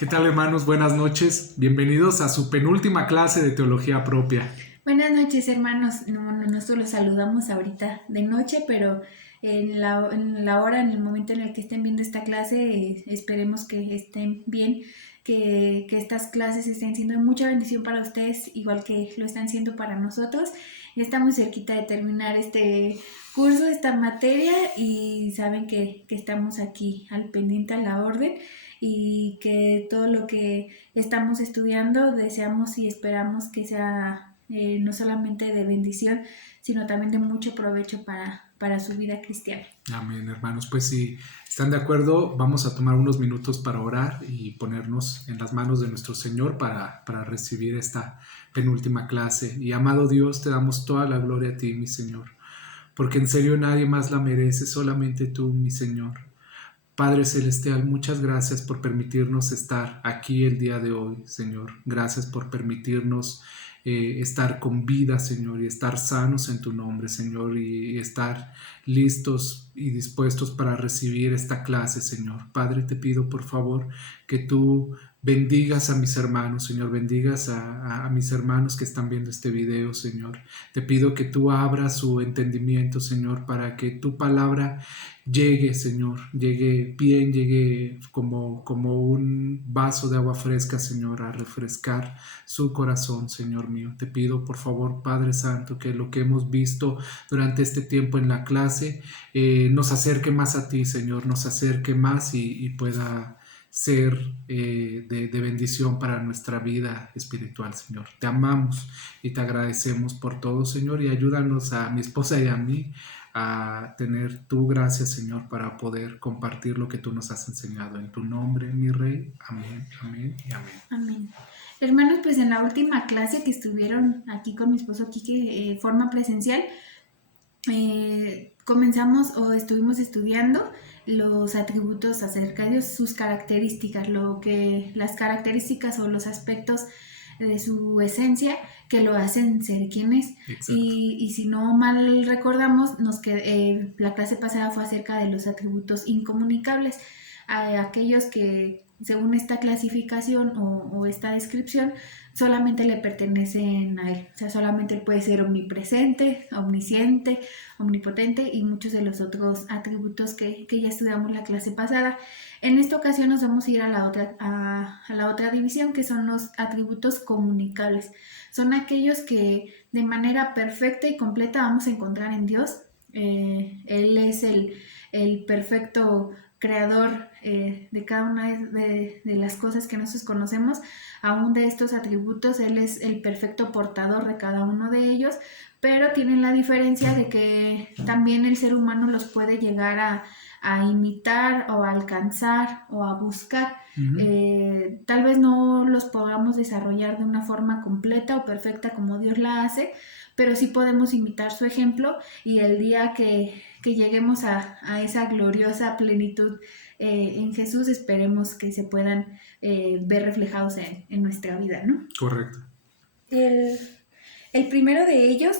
¿Qué tal, hermanos? Buenas noches. Bienvenidos a su penúltima clase de teología propia. Buenas noches, hermanos. Nosotros los saludamos ahorita de noche, pero en la hora, en el momento en el que estén viendo esta clase, esperemos que estén bien, que estas clases estén siendo de mucha bendición para ustedes, igual que lo están siendo para nosotros. Estamos cerquita de terminar este curso, esta materia, y saben que estamos aquí al pendiente, a la orden, y que todo lo que estamos estudiando deseamos y esperamos que sea no solamente de bendición, sino también de mucho provecho para su vida cristiana. Amén, hermanos. Pues si están de acuerdo, vamos a tomar unos minutos para orar y ponernos en las manos de nuestro Señor para recibir esta penúltima clase. Y amado Dios, te damos toda la gloria a ti, mi Señor, porque en serio nadie más la merece, solamente tú, mi Señor. Padre Celestial, muchas gracias por permitirnos estar aquí el día de hoy, Señor. Gracias por permitirnos estar con vida, Señor, y estar sanos en tu nombre, Señor, y estar listos y dispuestos para recibir esta clase, Señor. Padre, te pido por favor que tú bendigas a mis hermanos, Señor, bendigas a mis hermanos que están viendo este video, Señor. Te pido que tú abras su entendimiento, Señor, para que tu palabra llegue, Señor, llegue bien, llegue como un vaso de agua fresca, Señor, a refrescar su corazón, Señor mío. Te pido, por favor, Padre Santo, que lo que hemos visto durante este tiempo en la clase nos acerque más a ti, Señor, nos acerque más y pueda ser de bendición para nuestra vida espiritual, Señor. Te amamos y te agradecemos por todo, Señor, y ayúdanos a mi esposa y a mí a tener tu gracia, Señor, para poder compartir lo que tú nos has enseñado. En tu nombre, mi Rey. Amén, amén y amén. Amén. Hermanos, pues en la última clase que estuvieron aquí con mi esposo Quique, forma presencial, comenzamos o estuvimos estudiando los atributos acerca de Dios, sus características, las características o los aspectos de su esencia que lo hacen ser quien es. Y si no mal recordamos, la clase pasada fue acerca de los atributos incomunicables, aquellos que según esta clasificación o esta descripción solamente le pertenecen a él. O sea, solamente él puede ser omnipresente, omnisciente, omnipotente y muchos de los otros atributos que ya estudiamos la clase pasada. En esta ocasión nos vamos a ir a la otra división, que son los atributos comunicables. Son aquellos que de manera perfecta y completa vamos a encontrar en Dios. Él es el perfecto creador de cada una de las cosas que nosotros conocemos. Aún de estos atributos, Él es el perfecto portador de cada uno de ellos, pero tienen la diferencia de que también el ser humano los puede llegar a imitar o a alcanzar o a buscar. Tal vez no los podamos desarrollar de una forma completa o perfecta como Dios la hace, pero sí podemos imitar su ejemplo, y el día que lleguemos a esa gloriosa plenitud en Jesús, esperemos que se puedan ver reflejados en nuestra vida, ¿no? Correcto. El primero de ellos,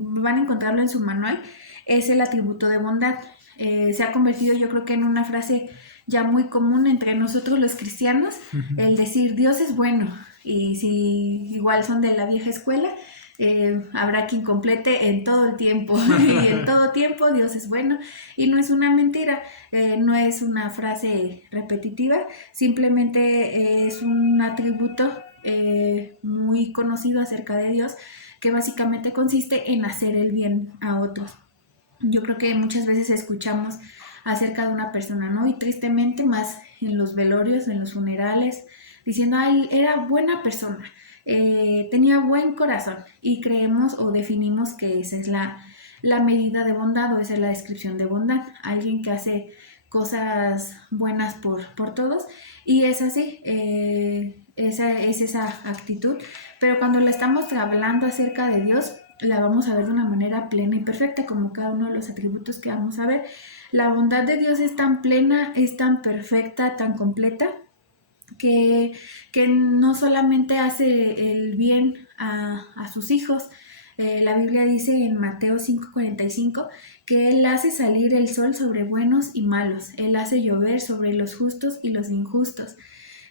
van a encontrarlo en su manual, es el atributo de bondad. Se ha convertido, yo creo que en una frase ya muy común entre nosotros los cristianos, el decir Dios es bueno. Y si igual son de la vieja escuela, habrá quien complete en todo el tiempo. Y en todo tiempo Dios es bueno, y no es una mentira, no es una frase repetitiva, simplemente es un atributo muy conocido acerca de Dios, que básicamente consiste en hacer el bien a otros. Yo creo que muchas veces escuchamos acerca de una persona, ¿no? Y tristemente más en los velorios, en los funerales, diciendo, ay, era buena persona, tenía buen corazón, y creemos o definimos que esa es la medida de bondad, o esa es la descripción de bondad, alguien que hace cosas buenas por todos, y es así, esa es esa actitud. Pero cuando la estamos hablando acerca de Dios, la vamos a ver de una manera plena y perfecta, como cada uno de los atributos que vamos a ver. La bondad de Dios es tan plena, es tan perfecta, tan completa, que no solamente hace el bien a sus hijos. La Biblia dice en Mateo 5:45 que Él hace salir el sol sobre buenos y malos, Él hace llover sobre los justos y los injustos.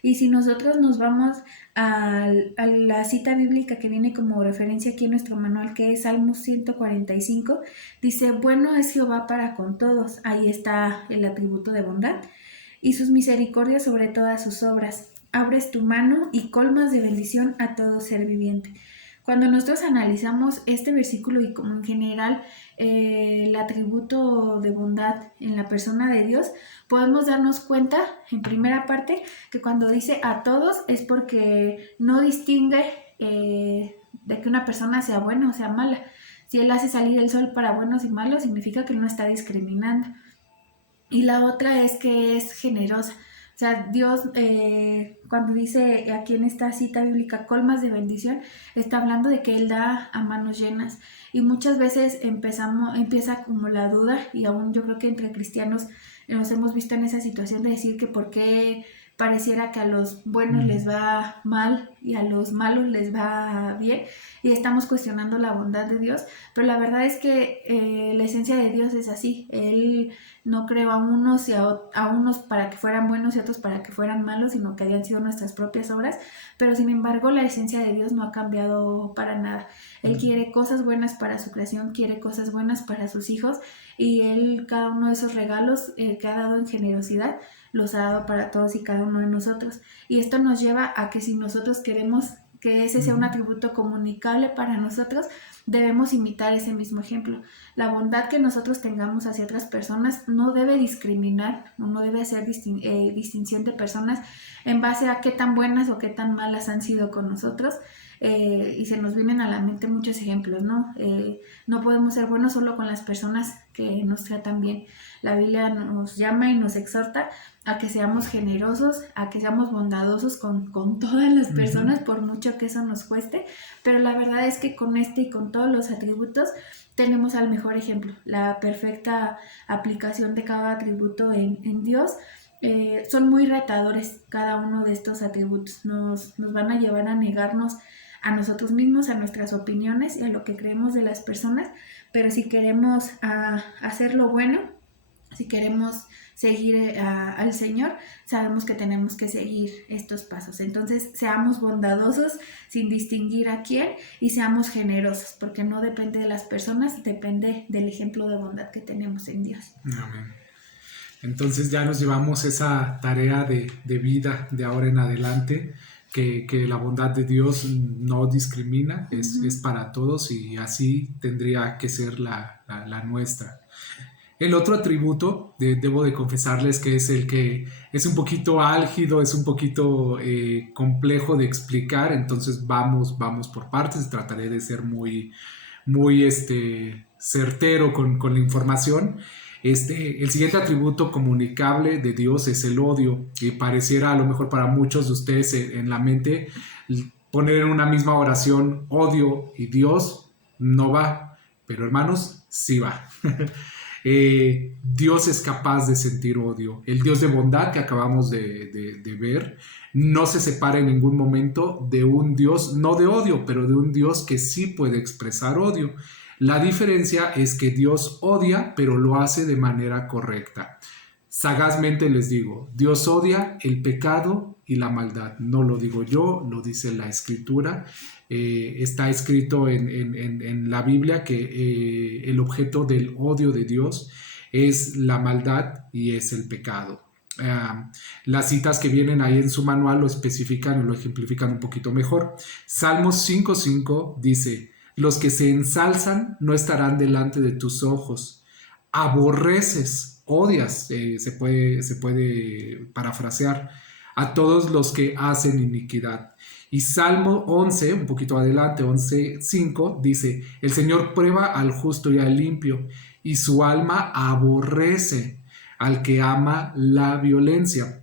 Y si nosotros nos vamos a la cita bíblica que viene como referencia aquí en nuestro manual, que es Salmos 145, dice, bueno es Jehová para con todos. Ahí está el atributo de bondad. Y sus misericordias sobre todas sus obras. Abres tu mano y colmas de bendición a todo ser viviente. Cuando nosotros analizamos este versículo y como en general el atributo de bondad en la persona de Dios, podemos darnos cuenta, en primera parte, que cuando dice a todos es porque no distingue de que una persona sea buena o sea mala. Si Él hace salir el sol para buenos y malos, significa que no está discriminando. Y la otra es que es generosa. O sea, Dios, cuando dice aquí en esta cita bíblica, colmas de bendición, está hablando de que Él da a manos llenas. Y muchas veces empieza como la duda, y aún yo creo que entre cristianos nos hemos visto en esa situación de decir que por qué pareciera que a los buenos les va mal y a los malos les va bien, y estamos cuestionando la bondad de Dios, pero la verdad es que la esencia de Dios es así. Él no creó a unos y a unos para que fueran buenos y a otros para que fueran malos, sino que habían sido nuestras propias obras, pero sin embargo la esencia de Dios no ha cambiado para nada. Él quiere cosas buenas para su creación, quiere cosas buenas para sus hijos, y Él cada uno de esos regalos que ha dado en generosidad los ha dado para todos y cada uno de nosotros. Y esto nos lleva a que si nosotros queremos que ese sea un atributo comunicable para nosotros, debemos imitar ese mismo ejemplo. La bondad que nosotros tengamos hacia otras personas no debe discriminar, no debe hacer distinción de personas en base a qué tan buenas o qué tan malas han sido con nosotros. Y se nos vienen a la mente muchos ejemplos, ¿no? No podemos ser buenos solo con las personas que nos tratan bien. La Biblia nos llama y nos exhorta a que seamos generosos, a que seamos bondadosos con todas las personas, por mucho que eso nos cueste, pero la verdad es que con este y con todos los atributos tenemos al mejor ejemplo, la perfecta aplicación de cada atributo en Dios. Son muy retadores cada uno de estos atributos, nos van a llevar a negarnos a nosotros mismos, a nuestras opiniones y a lo que creemos de las personas, pero si queremos hacer lo bueno, si queremos seguir al Señor, sabemos que tenemos que seguir estos pasos. Entonces, seamos bondadosos sin distinguir a quién y seamos generosos, porque no depende de las personas, depende del ejemplo de bondad que tenemos en Dios. Amén. Entonces ya nos llevamos esa tarea de vida de ahora en adelante, que la bondad de Dios no discrimina, es para todos, y así tendría que ser la nuestra. El otro atributo, debo de confesarles que es el que es un poquito álgido, es un poquito complejo de explicar, entonces vamos por partes, trataré de ser muy certero con la información. El siguiente atributo comunicable de Dios es el odio, y pareciera a lo mejor para muchos de ustedes en la mente poner en una misma oración odio y Dios no va, pero hermanos, sí va. Dios es capaz de sentir odio. El Dios de bondad que acabamos de ver no se separa en ningún momento de un Dios, no de odio, pero de un Dios que sí puede expresar odio. La diferencia es que Dios odia, pero lo hace de manera correcta. Sagazmente les digo, Dios odia el pecado y la maldad. No lo digo yo, lo dice la Escritura. Está escrito en la Biblia que el objeto del odio de Dios es la maldad y es el pecado. Las citas que vienen ahí en su manual lo especifican o lo ejemplifican un poquito mejor. Salmos 5:5 dice: los que se ensalzan no estarán delante de tus ojos. Aborreces, odias, se puede parafrasear, a todos los que hacen iniquidad. Y Salmo 11, un poquito adelante, 11:5, dice: el Señor prueba al justo y al limpio, y su alma aborrece al que ama la violencia.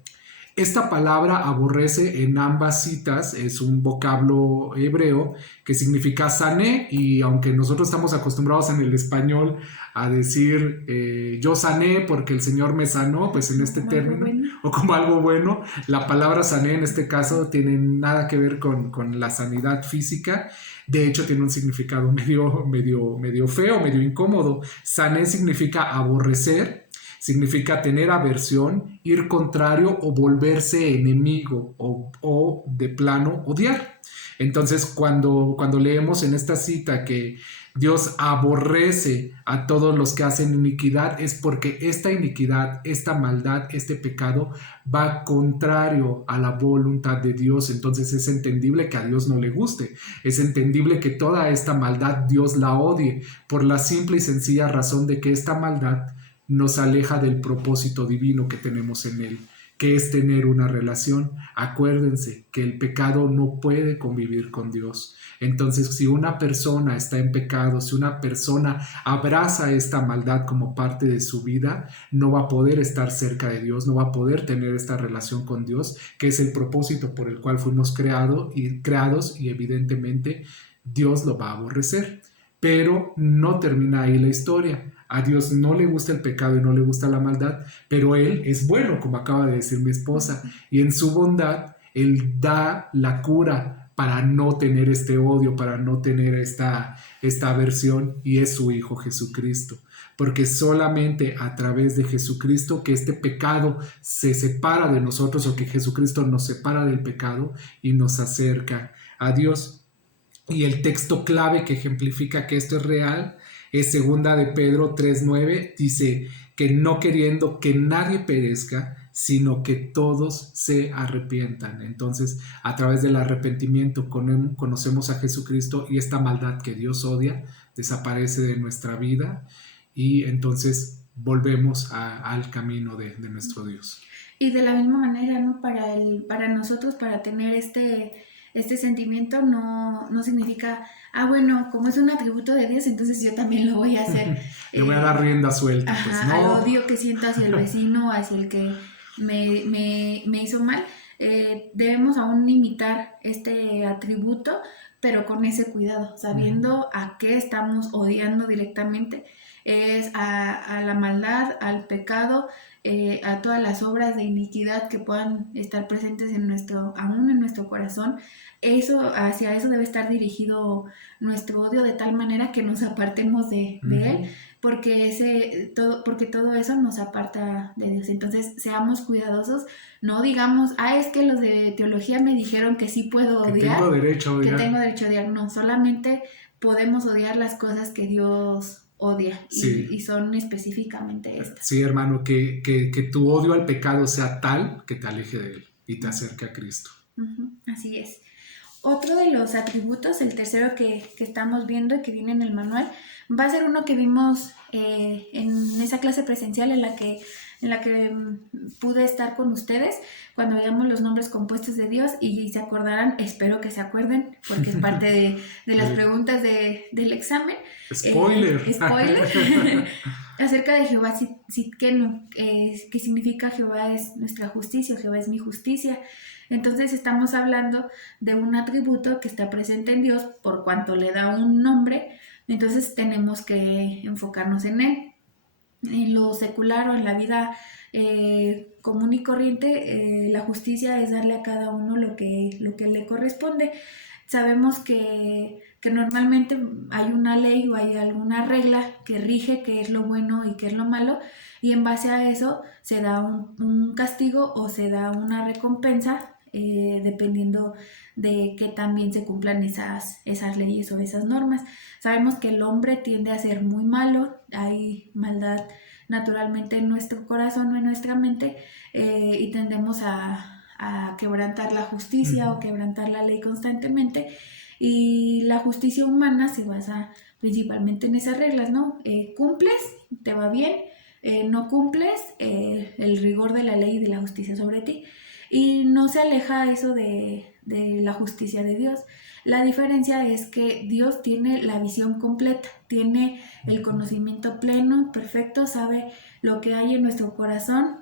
Esta palabra aborrece en ambas citas es un vocablo hebreo que significa sané, y aunque nosotros estamos acostumbrados en el español a decir yo sané porque el Señor me sanó, pues en este término, o como algo bueno, la palabra sané en este caso tiene nada que ver con la sanidad física. De hecho, tiene un significado medio feo, medio incómodo. Sané significa aborrecer, significa tener aversión, ir contrario o volverse enemigo o de plano odiar. Entonces, cuando leemos en esta cita que Dios aborrece a todos los que hacen iniquidad, es porque esta iniquidad, esta maldad, este pecado va contrario a la voluntad de Dios. Entonces es entendible que a Dios no le guste, es entendible que toda esta maldad Dios la odie, por la simple y sencilla razón de que esta maldad nos aleja del propósito divino que tenemos en Él, que es tener una relación. Acuérdense que el pecado no puede convivir con Dios. Entonces, si una persona está en pecado, si una persona abraza esta maldad como parte de su vida, no va a poder estar cerca de Dios, no va a poder tener esta relación con Dios, que es el propósito por el cual fuimos creados, y evidentemente Dios lo va a aborrecer. Pero no termina ahí la historia. A Dios no le gusta el pecado y no le gusta la maldad, pero Él es bueno, como acaba de decir mi esposa, y en su bondad Él da la cura para no tener este odio, para no tener esta aversión, y es su Hijo Jesucristo. Porque solamente a través de Jesucristo que este pecado se separa de nosotros, o que Jesucristo nos separa del pecado y nos acerca a Dios. Y el texto clave que ejemplifica que esto es real es segunda de Pedro 3:9, dice que no queriendo que nadie perezca, sino que todos se arrepientan. Entonces, a través del arrepentimiento conocemos a Jesucristo, y esta maldad que Dios odia desaparece de nuestra vida, y entonces volvemos al camino de nuestro Dios. Y de la misma manera, ¿no? Para nosotros, para tener este sentimiento no significa, bueno, como es un atributo de Dios, entonces yo también lo voy a hacer. Le voy a dar rienda suelta. Ajá, pues no. al odio que siento hacia el vecino, hacia el que me hizo mal. Debemos aún imitar este atributo, pero con ese cuidado, sabiendo a qué estamos odiando directamente. Es a la maldad, al pecado, a todas las obras de iniquidad que puedan estar presentes aún en nuestro corazón. Hacia eso debe estar dirigido nuestro odio, de tal manera que nos apartemos de él, porque todo eso nos aparta de Dios. Entonces, seamos cuidadosos, no digamos, es que los de teología me dijeron que sí puedo odiar, que tengo derecho a odiar. Que tengo derecho a odiar. No, solamente podemos odiar las cosas que Dios odia, sí. y son específicamente estas. Sí, hermano, que tu odio al pecado sea tal que te aleje de él y te acerque a Cristo. Así es. Otro de los atributos, el tercero que estamos viendo y que viene en el manual, va a ser uno que vimos en esa clase presencial en la que pude estar con ustedes cuando veíamos los nombres compuestos de Dios, y se acordarán, espero que se acuerden, porque es parte de las preguntas del examen. Spoiler. Acerca de Jehová Tsidkenu, que significa Jehová es nuestra justicia, Jehová es mi justicia. Entonces estamos hablando de un atributo que está presente en Dios por cuanto le da un nombre. Entonces tenemos que enfocarnos en él. En lo secular o en la vida común y corriente, la justicia es darle a cada uno lo que le corresponde. Sabemos que normalmente hay una ley o hay alguna regla que rige qué es lo bueno y qué es lo malo, y en base a eso se da un castigo o se da una recompensa, dependiendo de que también se cumplan esas leyes o esas normas. Sabemos que el hombre tiende a ser muy malo, hay maldad naturalmente en nuestro corazón o en nuestra mente, y tendemos a quebrantar la justicia o quebrantar la ley constantemente, y la justicia humana se basa principalmente en esas reglas, ¿no? Cumples, te va bien, no cumples, el rigor de la ley y de la justicia sobre ti. Y no se aleja eso de la justicia de Dios. La diferencia es que Dios tiene la visión completa, tiene el conocimiento pleno, perfecto, sabe lo que hay en nuestro corazón,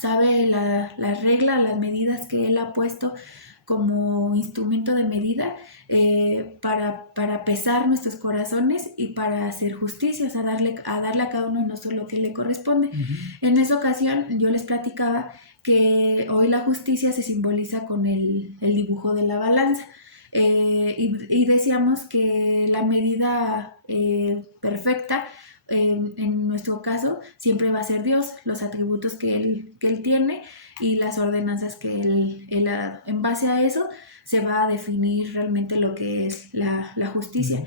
sabe las reglas, las medidas que Él ha puesto como instrumento de medida para pesar nuestros corazones y para hacer justicia, o sea, darle a cada uno de nosotros lo que le corresponde. En esa ocasión yo les platicaba que hoy la justicia se simboliza con el dibujo de la balanza, y decíamos que la medida perfecta en nuestro caso siempre va a ser Dios, los atributos que Él tiene y las ordenanzas que Él ha dado. En base a eso se va a definir realmente lo que es la justicia.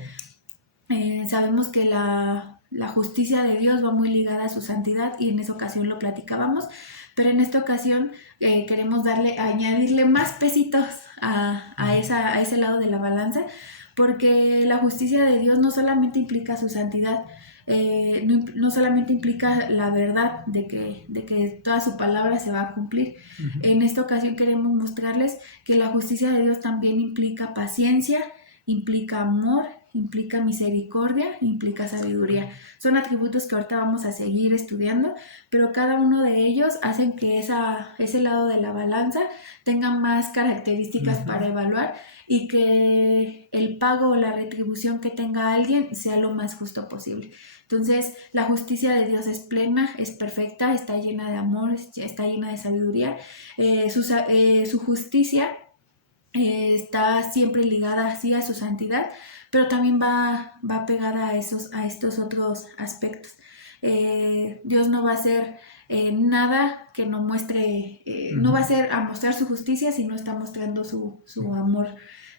Sabemos que la justicia de Dios va muy ligada a su santidad y en esa ocasión lo platicábamos, pero en esta ocasión queremos añadirle más pesitos a ese lado de la balanza, porque la justicia de Dios no solamente implica su santidad, no solamente implica la verdad de que toda su palabra se va a cumplir. Uh-huh. En esta ocasión queremos mostrarles que la justicia de Dios también implica paciencia, implica amor, implica misericordia, implica sabiduría. Son atributos que ahorita vamos a seguir estudiando, pero cada uno de ellos hacen que ese lado de la balanza tenga más características uh-huh. para evaluar y que el pago o la retribución que tenga alguien sea lo más justo posible. Entonces, la justicia de Dios es plena, es perfecta, está llena de amor, está llena de sabiduría. Su justicia está siempre ligada así a su santidad, pero también va pegada a estos otros aspectos. Dios no va a hacer nada que no muestre, no va a ser a mostrar su justicia si no está mostrando su amor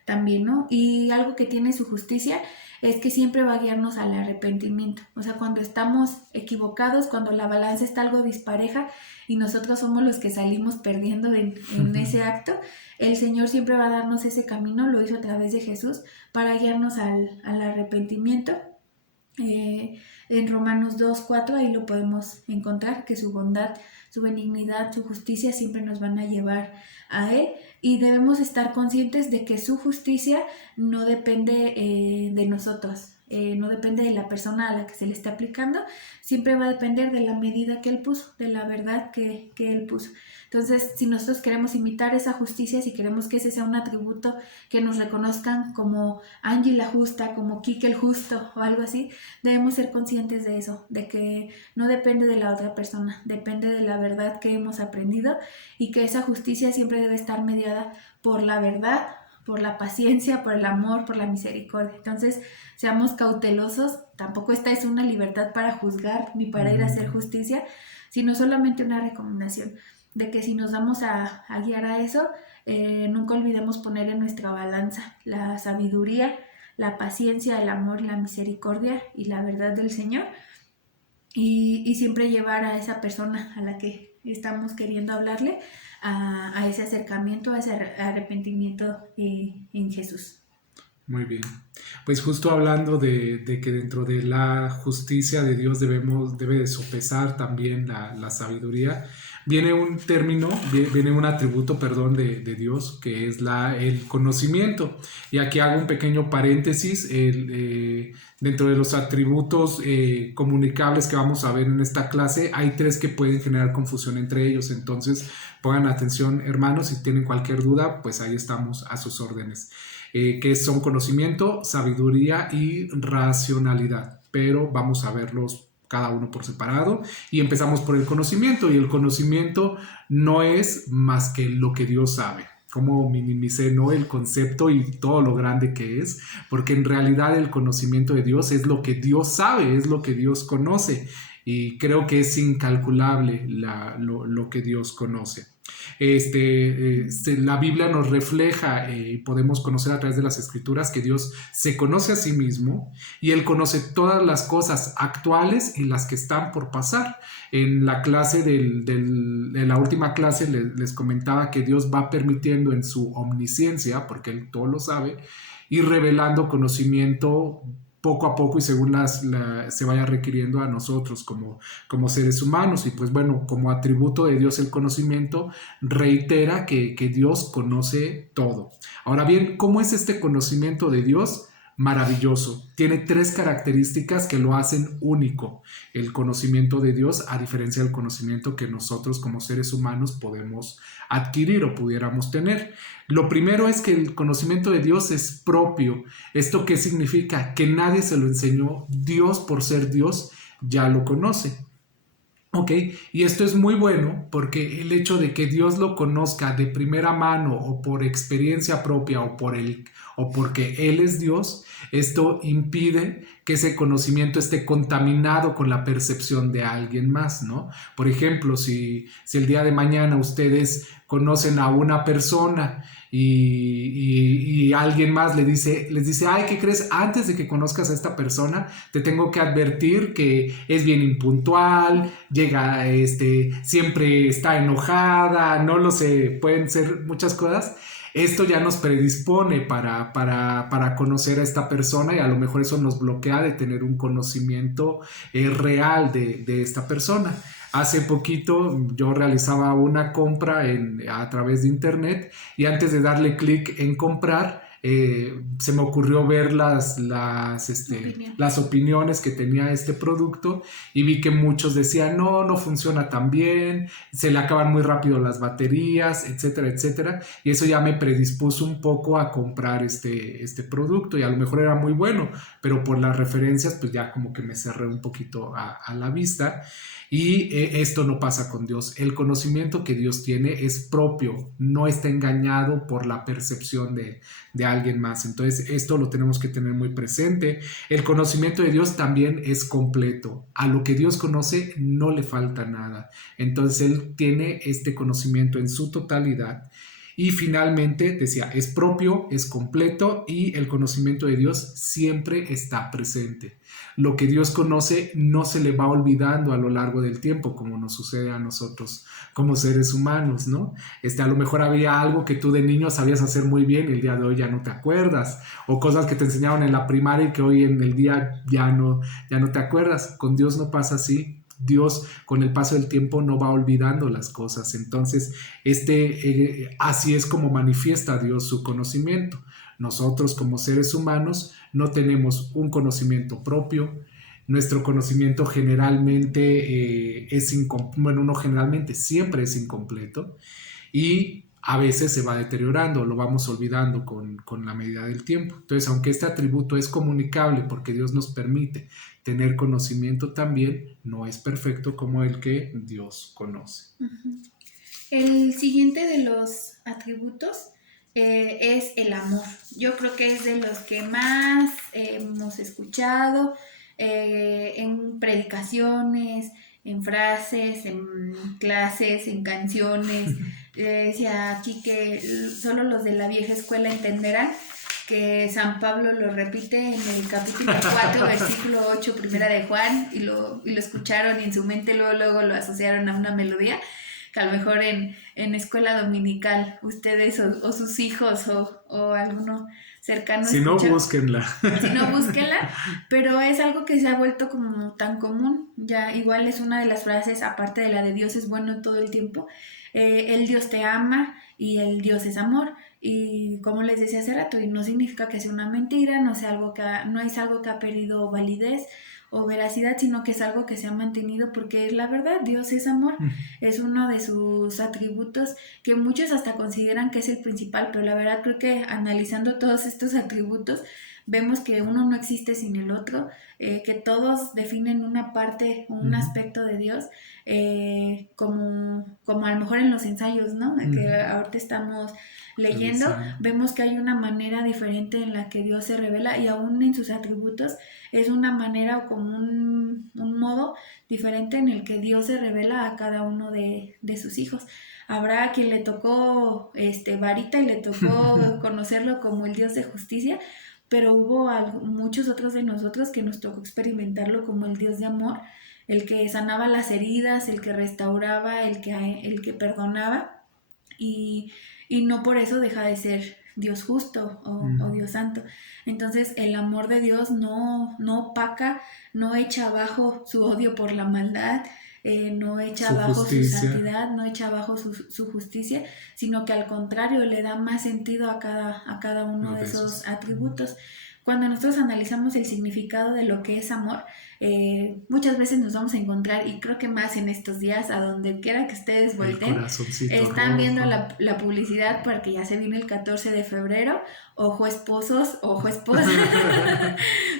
también, ¿no? Y algo que tiene su justicia es que siempre va a guiarnos al arrepentimiento. O sea, cuando estamos equivocados, cuando la balanza está algo dispareja y nosotros somos los que salimos perdiendo en ese acto, el Señor siempre va a darnos ese camino, lo hizo a través de Jesús, para guiarnos al arrepentimiento. En Romanos 2:4 ahí lo podemos encontrar, que su bondad, su benignidad, su justicia siempre nos van a llevar a Él, y debemos estar conscientes de que su justicia no depende de nosotros, no depende de la persona a la que se le está aplicando, siempre va a depender de la medida que Él puso, de la verdad que Él puso. Entonces, si nosotros queremos imitar esa justicia, si queremos que ese sea un atributo que nos reconozcan como Angie la justa, como Kike el justo o algo así, debemos ser conscientes de eso, de que no depende de la otra persona, depende de la verdad que hemos aprendido, y que esa justicia siempre debe estar mediada por la verdad, por la paciencia, por el amor, por la misericordia. Entonces, seamos cautelosos. Tampoco esta es una libertad para juzgar ni para ir a hacer justicia, sino solamente una recomendación de que si nos vamos a guiar a eso, nunca olvidemos poner en nuestra balanza la sabiduría, la paciencia, el amor, la misericordia y la verdad del Señor, y siempre llevar a esa persona a la que estamos queriendo hablarle a ese acercamiento, a ese arrepentimiento en Jesús. Muy bien. Pues justo hablando de que dentro de la justicia de Dios debe de sopesar también la sabiduría, viene un atributo, de Dios, que es el conocimiento. Y aquí hago un pequeño paréntesis. Dentro de los atributos comunicables que vamos a ver en esta clase, hay 3 que pueden generar confusión entre ellos. Entonces, pongan atención, hermanos, si tienen cualquier duda, pues ahí estamos a sus órdenes. Que son conocimiento, sabiduría y racionalidad. Pero vamos a verlos cada uno por separado, y empezamos por el conocimiento. Y el conocimiento no es más que lo que Dios sabe. Como minimicé, ¿no?, el concepto y todo lo grande que es, porque en realidad el conocimiento de Dios es lo que Dios sabe, es lo que Dios conoce, y creo que es incalculable lo que Dios conoce. La Biblia nos refleja, podemos conocer a través de las Escrituras, que Dios se conoce a sí mismo, y Él conoce todas las cosas actuales y las que están por pasar. En la clase en la última clase les comentaba que Dios va permitiendo en su omnisciencia, porque Él todo lo sabe, y revelando conocimiento poco a poco y según se vaya requiriendo a nosotros como seres humanos. Y pues bueno, como atributo de Dios el conocimiento, reitera que Dios conoce todo. Ahora bien, ¿cómo es este conocimiento de Dios? Maravilloso. Tiene 3 características que lo hacen único, el conocimiento de Dios, a diferencia del conocimiento que nosotros como seres humanos podemos adquirir o pudiéramos tener. Lo primero es que el conocimiento de Dios es propio. ¿Esto qué significa? Que nadie se lo enseñó. Dios, por ser Dios, ya lo conoce. Ok, y esto es muy bueno porque el hecho de que Dios lo conozca de primera mano o por experiencia propia o porque Él es Dios, esto impide que ese conocimiento esté contaminado con la percepción de alguien más, ¿no? Por ejemplo, si el día de mañana ustedes conocen a una persona y alguien más les dice, ay, ¿qué crees? Antes de que conozcas a esta persona, te tengo que advertir que es bien impuntual, llega, siempre está enojada, no lo sé, pueden ser muchas cosas. Esto ya nos predispone para conocer a esta persona y a lo mejor eso nos bloquea de tener un conocimiento real de esta persona. Hace poquito yo realizaba una compra a través de internet y antes de darle clic en comprar, se me ocurrió ver las opiniones que tenía este producto y vi que muchos decían, no funciona tan bien, se le acaban muy rápido las baterías, etcétera, etcétera. Y eso ya me predispuso un poco a comprar este producto y a lo mejor era muy bueno, pero por las referencias pues ya como que me cerré un poquito a la vista. Y esto no pasa con Dios. El conocimiento que Dios tiene es propio, no está engañado por la percepción de alguien más. Entonces, esto lo tenemos que tener muy presente. El conocimiento de Dios también es completo. A lo que Dios conoce no le falta nada. Entonces, Él tiene este conocimiento en su totalidad. Y finalmente, decía, es propio, es completo y el conocimiento de Dios siempre está presente. Lo que Dios conoce no se le va olvidando a lo largo del tiempo, como nos sucede a nosotros como seres humanos, ¿no? A lo mejor había algo que tú de niño sabías hacer muy bien y el día de hoy ya no te acuerdas, o cosas que te enseñaron en la primaria y que hoy en el día ya no te acuerdas. Con Dios no pasa así. Dios con el paso del tiempo no va olvidando las cosas. Entonces, así es como manifiesta Dios su conocimiento. Nosotros como seres humanos no tenemos un conocimiento propio. Nuestro conocimiento generalmente bueno, no generalmente, siempre es incompleto y a veces se va deteriorando, lo vamos olvidando con la medida del tiempo. Entonces, aunque este atributo es comunicable porque Dios nos permite tener conocimiento también, no es perfecto como el que Dios conoce. Uh-huh. El siguiente de los atributos es el amor. Yo creo que es de los que más hemos escuchado en predicaciones, en frases, en clases, en canciones. Decía aquí que solo los de la vieja escuela entenderán que San Pablo lo repite en el capítulo 4, versículo 8, primera de Juan, y lo escucharon y en su mente luego lo asociaron a una melodía, que a lo mejor en escuela dominical ustedes o sus hijos o alguno cercano si no, búsquenla. Si no, búsquenla, pero es algo que se ha vuelto como tan común, ya igual es una de las frases, aparte de la de Dios es bueno todo el tiempo, el Dios te ama y el Dios es amor, y como les decía hace rato, y no significa que sea una mentira, no es algo que ha perdido validez o veracidad, sino que es algo que se ha mantenido porque la verdad, Dios es amor, es uno de sus atributos que muchos hasta consideran que es el principal, pero la verdad creo que analizando todos estos atributos vemos que uno no existe sin el otro, que todos definen una parte, un aspecto de Dios, como a lo mejor en los ensayos, ¿no? Que ahorita estamos leyendo, vemos que hay una manera diferente en la que Dios se revela y aún en sus atributos es una manera o como un modo diferente en el que Dios se revela a cada uno de sus hijos. Habrá quien le tocó varita y le tocó conocerlo como el Dios de justicia, pero hubo muchos otros de nosotros que nos tocó experimentarlo como el Dios de amor, el que sanaba las heridas, el que restauraba, el que perdonaba, y no por eso deja de ser Dios justo o Dios santo. Entonces el amor de Dios no opaca, no echa abajo su odio por la maldad, no echa abajo su santidad, no echa abajo su justicia, sino que al contrario le da más sentido a cada uno de esos atributos. cuando nosotros analizamos el significado de lo que es amor, muchas veces nos vamos a encontrar, y creo que más en estos días, a donde quiera que ustedes volteen, están viendo la publicidad porque ya se viene el 14 de febrero, ojo esposos, ojo esposas,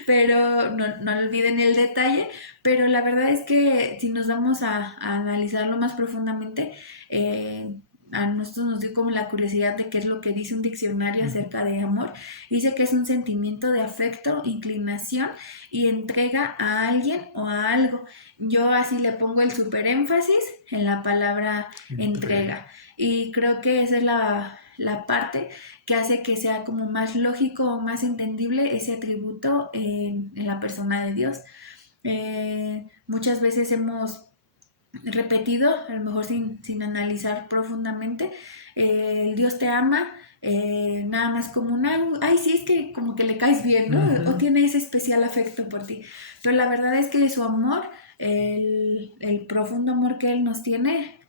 pero no olviden el detalle. Pero la verdad es que si nos vamos a analizarlo más profundamente, a nosotros nos dio como la curiosidad de qué es lo que dice un diccionario acerca de amor. Dice que es un sentimiento de afecto, inclinación y entrega a alguien o a algo. Yo así le pongo el súper énfasis en la palabra entrega. Y creo que esa es la parte que hace que sea como más lógico o más entendible ese atributo en la persona de Dios. Muchas veces hemos repetido, a lo mejor sin analizar profundamente, el Dios te ama, nada más como ay, sí, es que como que le caes bien, ¿no? Uh-huh. O tiene ese especial afecto por ti. Pero la verdad es que su amor, el profundo amor que Él nos tiene,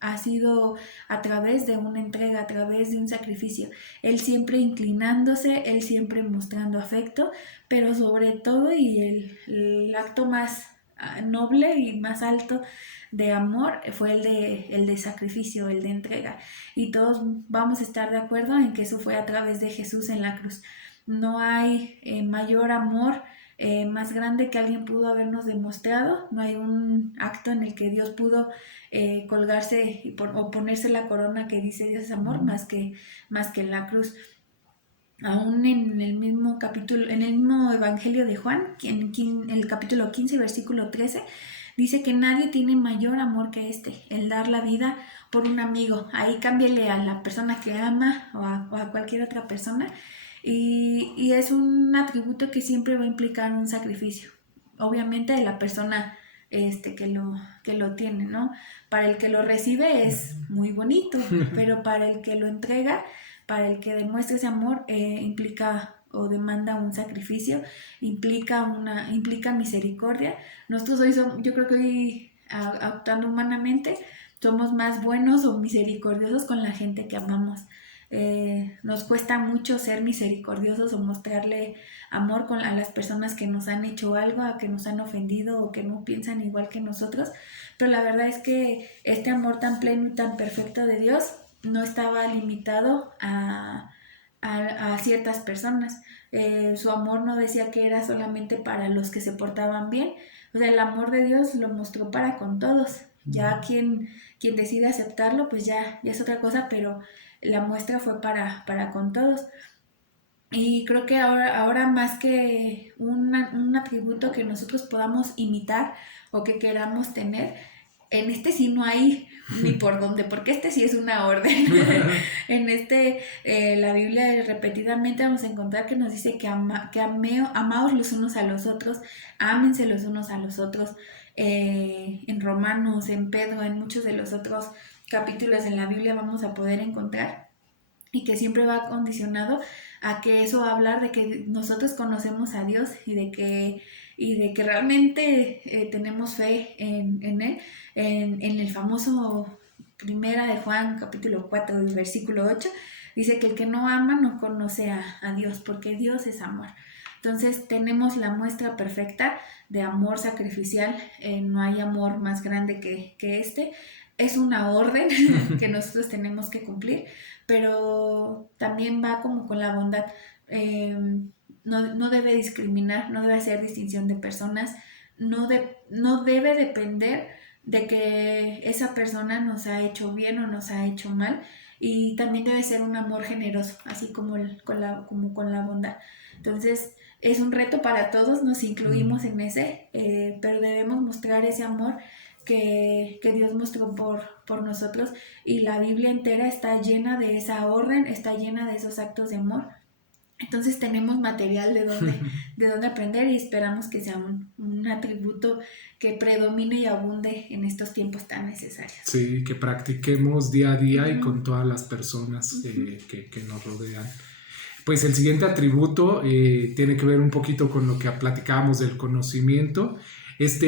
ha sido a través de una entrega, a través de un sacrificio. Él siempre inclinándose, Él siempre mostrando afecto, pero sobre todo, y el acto más noble y más alto de amor fue el de sacrificio, el de entrega, y todos vamos a estar de acuerdo en que eso fue a través de Jesús en la cruz. No hay mayor amor más grande que alguien pudo habernos demostrado. No hay un acto en el que Dios pudo colgarse o ponerse la corona que dice Dios es amor, más que en la cruz. Aún en el mismo capítulo, en el mismo Evangelio de Juan, en el capítulo 15, versículo 13, dice que nadie tiene mayor amor que el dar la vida por un amigo. Ahí cámbiale a la persona que ama o a cualquier otra persona. Y es un atributo que siempre va a implicar un sacrificio. Obviamente de la persona que lo tiene, ¿no? Para el que lo recibe es muy bonito, pero para el que lo entrega, para el que demuestra ese amor, implica o demanda un sacrificio, implica misericordia. Nosotros hoy yo creo que hoy, actuando humanamente, somos más buenos o misericordiosos con la gente que amamos. Nos cuesta mucho ser misericordiosos o mostrarle amor a las personas que nos han hecho algo, a que nos han ofendido o que no piensan igual que nosotros, pero la verdad es que este amor tan pleno y tan perfecto de Dios no estaba limitado a ciertas personas. Su amor no decía que era solamente para los que se portaban bien. O sea, el amor de Dios lo mostró para con todos. Ya quien decide aceptarlo, pues ya es otra cosa, pero la muestra fue para con todos. Y creo que ahora más que un atributo que nosotros podamos imitar o que queramos tener, en sí no hay ni por dónde, porque sí es una orden. En la Biblia repetidamente vamos a encontrar que nos dice que amaos los unos a los otros, ámense los unos a los otros. En Romanos, en Pedro, en muchos de los otros capítulos en la Biblia vamos a poder encontrar, y que siempre va condicionado a que eso va a hablar de que nosotros conocemos a Dios y de que realmente tenemos fe en Él. En el famoso Primera de Juan, capítulo 4, versículo 8, dice que el que no ama no conoce a Dios, porque Dios es amor. Entonces tenemos la muestra perfecta de amor sacrificial. No hay amor más grande que este. Es una orden que nosotros tenemos que cumplir, pero también va como con la bondad. No debe discriminar, no debe hacer distinción de personas, no debe depender de que esa persona nos ha hecho bien o nos ha hecho mal, y también debe ser un amor generoso, así como con la bondad. Entonces es un reto para todos, nos incluimos en ese, pero debemos mostrar ese amor que Dios mostró por nosotros, y la Biblia entera está llena de esa orden, está llena de esos actos de amor. Entonces tenemos material de dónde aprender, y esperamos que sea un atributo que predomine y abunde en estos tiempos tan necesarios. Sí, que practiquemos día a día y con todas las personas que nos rodean. Pues el siguiente atributo tiene que ver un poquito con lo que platicábamos del conocimiento.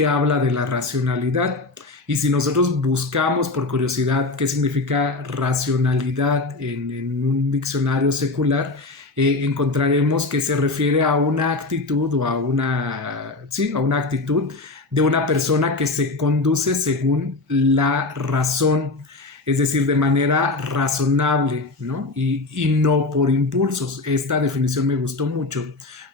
Habla de la racionalidad, y si nosotros buscamos por curiosidad qué significa racionalidad en un diccionario secular, encontraremos que se refiere a una actitud o a a una actitud de una persona que se conduce según la razón, es decir, de manera razonable, ¿no? Y no por impulsos. Esta definición me gustó mucho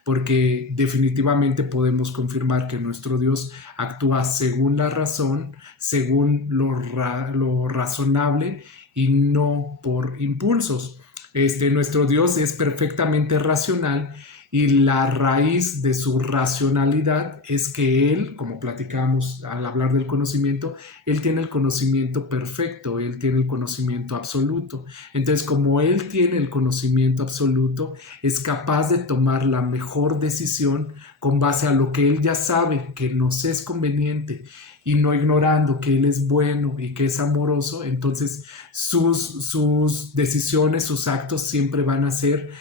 porque definitivamente podemos confirmar que nuestro Dios actúa según la razón, según lo razonable y no por impulsos. Nuestro Dios es perfectamente racional y la raíz de su racionalidad es que Él, como platicamos al hablar del conocimiento, Él tiene el conocimiento perfecto, Él tiene el conocimiento absoluto. Entonces, como Él tiene el conocimiento absoluto, es capaz de tomar la mejor decisión con base a lo que Él ya sabe que nos es conveniente y no ignorando que Él es bueno y que es amoroso. Entonces sus decisiones, sus actos siempre van a ser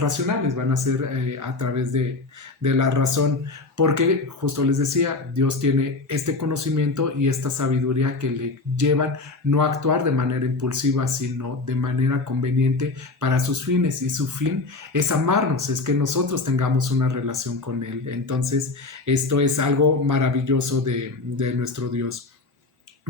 racionales, van a ser a través de la razón, porque justo les decía, Dios tiene este conocimiento y esta sabiduría que le llevan no a actuar de manera impulsiva, sino de manera conveniente para sus fines, y su fin es amarnos, es que nosotros tengamos una relación con Él. Entonces, esto es algo maravilloso de nuestro Dios.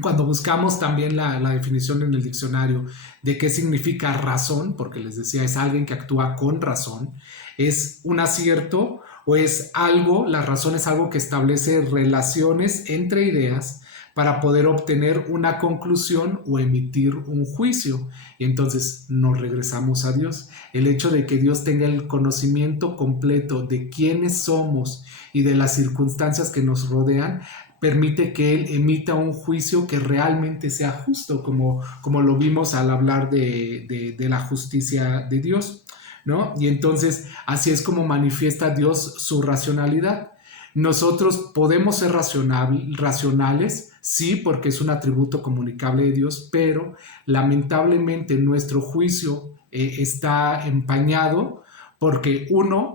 Cuando buscamos también la definición en el diccionario de qué significa razón, porque les decía, es alguien que actúa con razón, es un acierto o es algo, la razón es algo que establece relaciones entre ideas para poder obtener una conclusión o emitir un juicio. Y entonces nos regresamos a Dios. El hecho de que Dios tenga el conocimiento completo de quiénes somos y de las circunstancias que nos rodean, permite que Él emita un juicio que realmente sea justo, como lo vimos al hablar de la justicia de Dios, ¿no? Y entonces así es como manifiesta Dios su racionalidad. Nosotros podemos ser racionales, sí, porque es un atributo comunicable de Dios, pero lamentablemente nuestro juicio está empañado porque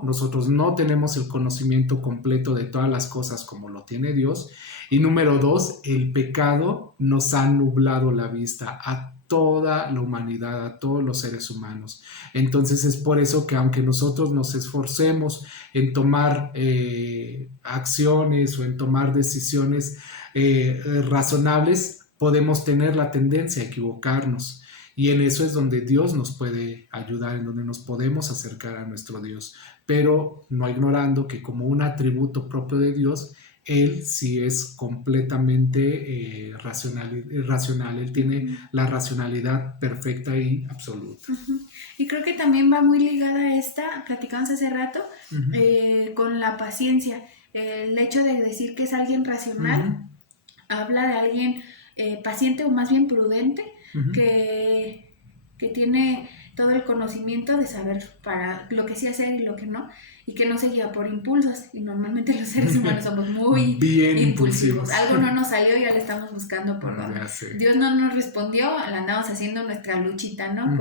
nosotros no tenemos el conocimiento completo de todas las cosas como lo tiene Dios, y número dos, el pecado nos ha nublado la vista a toda la humanidad, a todos los seres humanos. Entonces es por eso que aunque nosotros nos esforcemos en tomar acciones o en tomar decisiones razonables, podemos tener la tendencia a equivocarnos. Y en eso es donde Dios nos puede ayudar, en donde nos podemos acercar a nuestro Dios, pero no ignorando que como un atributo propio de Dios, Él sí es completamente racional, Él tiene la racionalidad perfecta y absoluta. Uh-huh. Y creo que también va muy ligada a esta, platicamos hace rato, con la paciencia. El hecho de decir que es alguien racional, habla de alguien paciente o más bien prudente, que tiene todo el conocimiento de saber para lo que sí hacer y lo que no, y que no se guía por impulsos. Y normalmente los seres humanos somos muy bien impulsivos. Algo no nos salió y ya le estamos buscando por dónde. Dios no nos respondió, la andamos haciendo nuestra luchita, ¿no?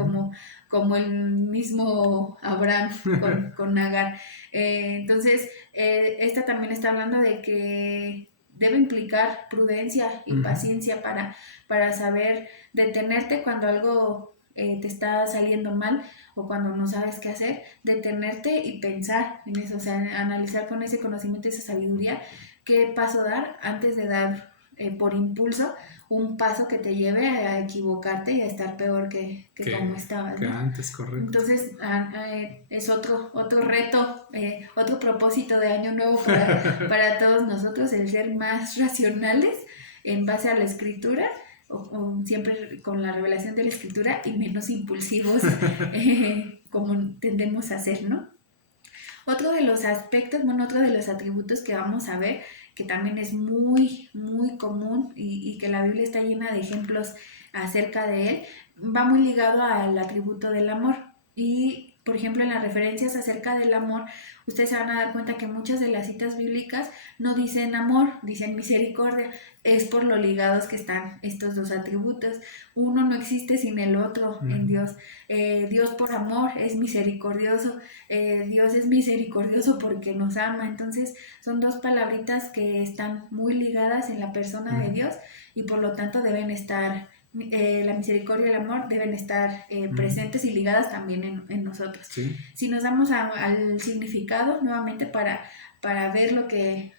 Como el mismo Abraham con Agar. Entonces, esta también está hablando de que debe implicar prudencia y paciencia para saber detenerte cuando algo te está saliendo mal o cuando no sabes qué hacer, detenerte y pensar en eso, o sea, analizar con ese conocimiento y esa sabiduría qué paso dar antes de dar por impulso un paso que te lleve a equivocarte y a estar peor que como estabas, ¿no? Que antes, correcto. Entonces es otro reto, otro propósito de año nuevo para todos nosotros, el ser más racionales en base a la escritura, o siempre con la revelación de la escritura, y menos impulsivos como tendemos a hacer, ¿no? Otro de los aspectos, otro de los atributos que vamos a ver, que también es muy, muy común y que la Biblia está llena de ejemplos acerca de él, va muy ligado al atributo del amor. Y, por ejemplo, en las referencias acerca del amor, ustedes se van a dar cuenta que muchas de las citas bíblicas no dicen amor, dicen misericordia. Es por lo ligados que están estos dos atributos. Uno no existe sin el otro en Dios. Dios por amor es misericordioso. Dios es misericordioso porque nos ama. Entonces son dos palabritas que están muy ligadas en la persona de Dios y por lo tanto deben estar la misericordia y el amor deben estar presentes y ligadas también en nosotros. Sí. Si nos damos al significado nuevamente para ver lo que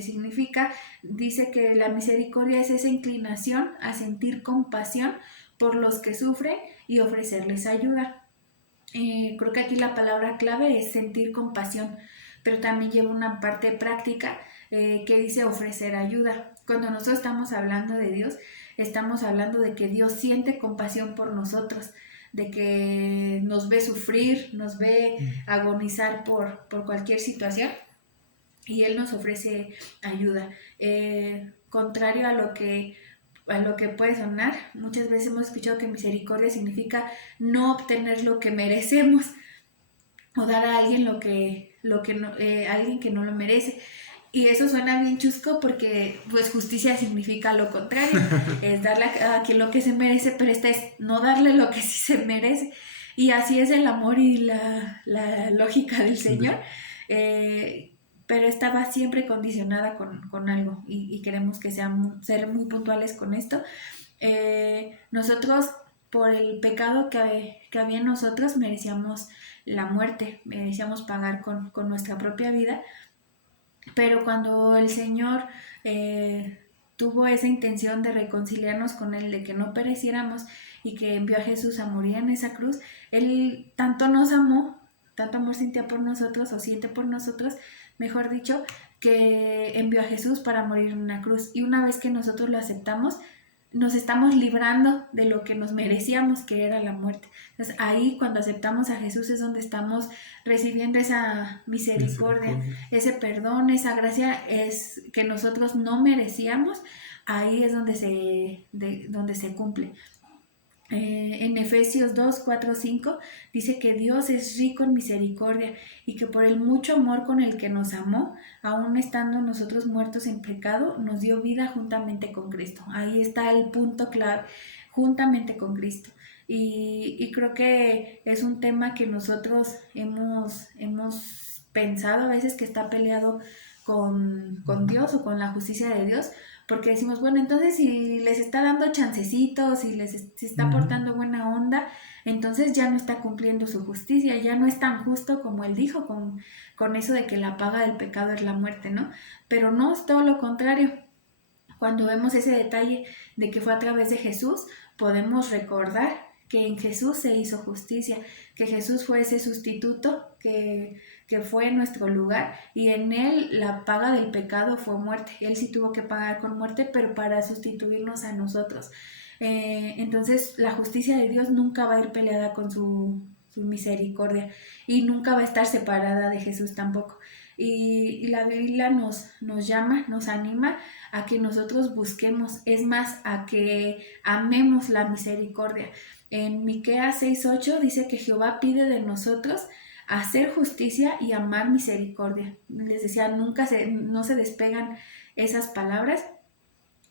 significa, dice que la misericordia es esa inclinación a sentir compasión por los que sufren y ofrecerles ayuda. Creo que aquí la palabra clave es sentir compasión, pero también lleva una parte práctica que dice ofrecer ayuda. Cuando nosotros estamos hablando de Dios, estamos hablando de que Dios siente compasión por nosotros, de que nos ve sufrir, nos ve agonizar por cualquier situación y Él nos ofrece ayuda. Contrario a lo que puede sonar, muchas veces hemos escuchado que misericordia significa no obtener lo que merecemos o dar a alguien alguien que no lo merece. Y eso suena bien chusco porque pues justicia significa lo contrario, es darle a quien lo que se merece, pero esta es no darle lo que sí se merece. Y así es el amor y la lógica del Señor. Pero esta va siempre condicionada con algo y queremos que ser muy puntuales con esto. Nosotros, por el pecado que había en nosotros, merecíamos la muerte, merecíamos pagar con nuestra propia vida, pero cuando el Señor tuvo esa intención de reconciliarnos con Él, de que no pereciéramos y que envió a Jesús a morir en esa cruz, Él tanto nos amó, tanto amor sentía por nosotros, o siente por nosotros, mejor dicho, que envió a Jesús para morir en una cruz. Y una vez que nosotros lo aceptamos, nos estamos librando de lo que nos merecíamos, que era la muerte. Entonces ahí cuando aceptamos a Jesús es donde estamos recibiendo esa misericordia, ese perdón, esa gracia es que nosotros no merecíamos. Ahí es donde se cumple. En Efesios 2, 4, 5 dice que Dios es rico en misericordia y que por el mucho amor con el que nos amó, aún estando nosotros muertos en pecado, nos dio vida juntamente con Cristo. Ahí está el punto clave, juntamente con Cristo. Y creo que es un tema que nosotros hemos pensado a veces que está peleado con Dios o con la justicia de Dios, porque decimos, bueno, entonces si les está dando chancecitos, si se está portando buena onda, entonces ya no está cumpliendo su justicia, ya no es tan justo como Él dijo con eso de que la paga del pecado es la muerte, ¿no? Pero no, es todo lo contrario. Cuando vemos ese detalle de que fue a través de Jesús, podemos recordar que en Jesús se hizo justicia, que Jesús fue ese sustituto que fue en nuestro lugar y en Él la paga del pecado fue muerte. Él sí tuvo que pagar con muerte, pero para sustituirnos a nosotros. Entonces la justicia de Dios nunca va a ir peleada con su misericordia y nunca va a estar separada de Jesús tampoco. Y la Biblia nos llama, nos anima a que nosotros busquemos, es más, a que amemos la misericordia. En Miqueas 6:8 dice que Jehová pide de nosotros hacer justicia y amar misericordia. Les decía, no se despegan esas palabras,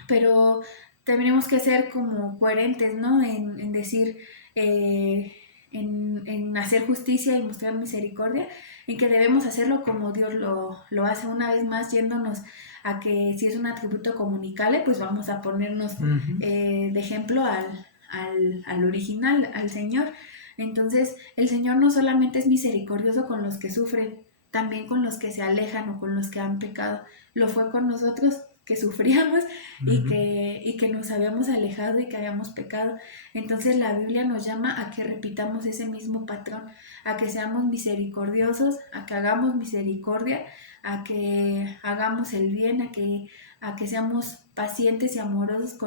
pero tenemos que ser como coherentes, ¿no? En decir, en hacer justicia y mostrar misericordia, en que debemos hacerlo como Dios lo hace. Una vez más, yéndonos a que si es un atributo comunicable, pues vamos a ponernos de ejemplo al original, al Señor. Entonces, el Señor no solamente es misericordioso con los que sufren, también con los que se alejan o con los que han pecado. Lo fue con nosotros que sufríamos y que nos habíamos alejado y que habíamos pecado. Entonces la Biblia nos llama a que repitamos ese mismo patrón, a que seamos misericordiosos, a que hagamos misericordia, a que hagamos el bien, a que seamos pacientes y amorosos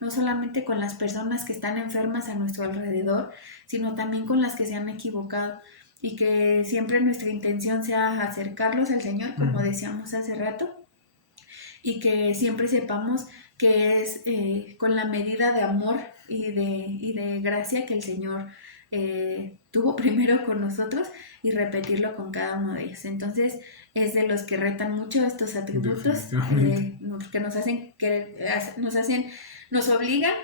no solamente con las personas que están enfermas a nuestro alrededor, sino también con las que se han equivocado, y que siempre nuestra intención sea acercarlos al Señor, como decíamos hace rato, y que siempre sepamos que es con la medida de amor y de gracia que el Señor tuvo primero con nosotros, y repetirlo con cada uno de ellos. Entonces es de los que retan mucho estos atributos, que nos obligan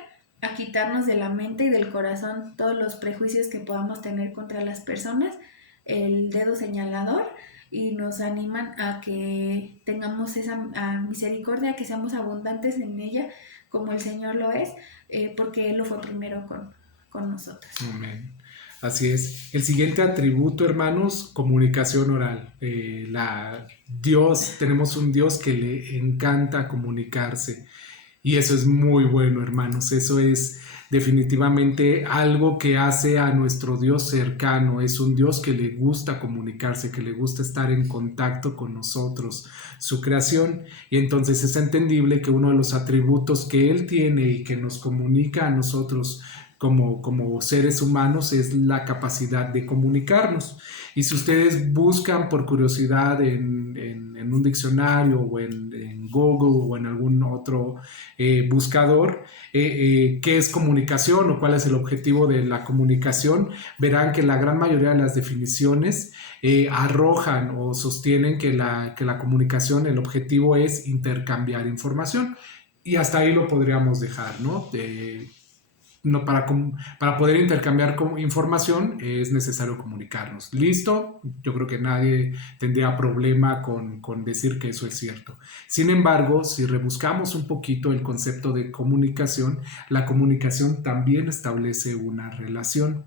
a quitarnos de la mente y del corazón todos los prejuicios que podamos tener contra las personas, el dedo señalador, y nos animan a que tengamos esa misericordia, que seamos abundantes en ella, como el Señor lo es, porque Él lo fue primero con nosotros. Amén. Así es. El siguiente atributo, hermanos, comunicación oral. Tenemos un Dios que le encanta comunicarse. Y eso es muy bueno, hermanos. Eso es definitivamente algo que hace a nuestro Dios cercano. Es un Dios que le gusta comunicarse, que le gusta estar en contacto con nosotros, su creación. Y entonces es entendible que uno de los atributos que Él tiene y que nos comunica a nosotros como seres humanos es la capacidad de comunicarnos. Y si ustedes buscan por curiosidad en un diccionario o en Google o en algún otro buscador, qué es comunicación o cuál es el objetivo de la comunicación, verán que la gran mayoría de las definiciones arrojan o sostienen que la comunicación, el objetivo es intercambiar información. Y hasta ahí lo podríamos dejar, ¿no? No, para poder intercambiar información es necesario comunicarnos. ¿Listo? Yo creo que nadie tendría problema con decir que eso es cierto. Sin embargo, si rebuscamos un poquito el concepto de comunicación, la comunicación también establece una relación.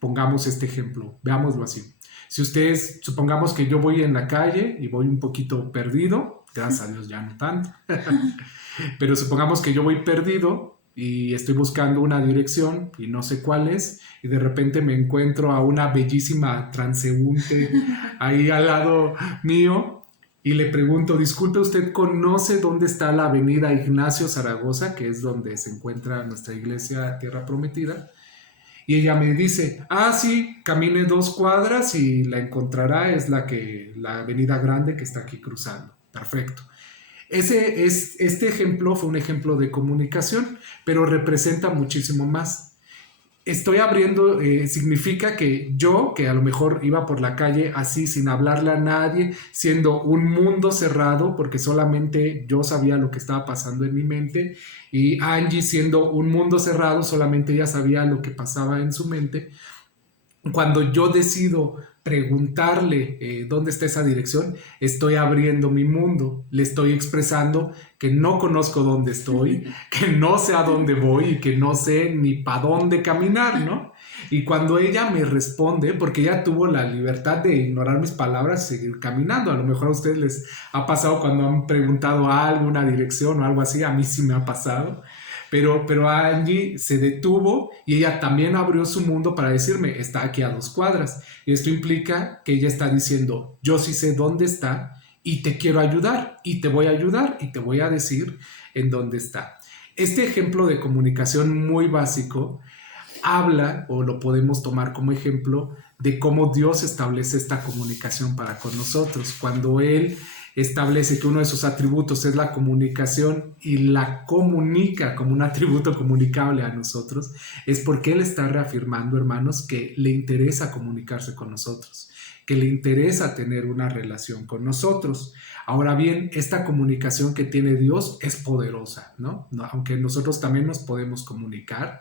Pongamos este ejemplo, veámoslo así. Si ustedes, supongamos que yo voy en la calle y voy un poquito perdido, gracias a Dios ya no tanto, pero supongamos que yo voy perdido y estoy buscando una dirección y no sé cuál es, y de repente me encuentro a una bellísima transeúnte ahí al lado mío y le pregunto, disculpe, ¿usted conoce dónde está la avenida Ignacio Zaragoza, que es donde se encuentra nuestra iglesia Tierra Prometida? Y ella me dice, sí, camine 2 cuadras y la encontrará, es la avenida grande que está aquí cruzando. Perfecto. Este ejemplo fue un ejemplo de comunicación, pero representa muchísimo más. Estoy abriendo, significa que yo, que a lo mejor iba por la calle así sin hablarle a nadie, siendo un mundo cerrado, porque solamente yo sabía lo que estaba pasando en mi mente, y Angie siendo un mundo cerrado, solamente ella sabía lo que pasaba en su mente. Cuando yo decido preguntarle dónde está esa dirección, estoy abriendo mi mundo, le estoy expresando que no conozco dónde estoy, que no sé a dónde voy y que no sé ni para dónde caminar, ¿no? Y cuando ella me responde, porque ella tuvo la libertad de ignorar mis palabras y seguir caminando, a lo mejor a ustedes les ha pasado cuando han preguntado algo, una dirección o algo así, a mí sí me ha pasado. Pero Angie se detuvo y ella también abrió su mundo para decirme, está aquí a 2 cuadras. Y esto implica que ella está diciendo, yo sí sé dónde está y te quiero ayudar y te voy a ayudar y te voy a decir en dónde está. Este ejemplo de comunicación muy básico habla, o lo podemos tomar como ejemplo, de cómo Dios establece esta comunicación para con nosotros. Cuando Él establece que uno de sus atributos es la comunicación y la comunica como un atributo comunicable a nosotros, es porque Él está reafirmando, hermanos, que le interesa comunicarse con nosotros, que le interesa tener una relación con nosotros. Ahora bien, esta comunicación que tiene Dios es poderosa, ¿no? Aunque nosotros también nos podemos comunicar,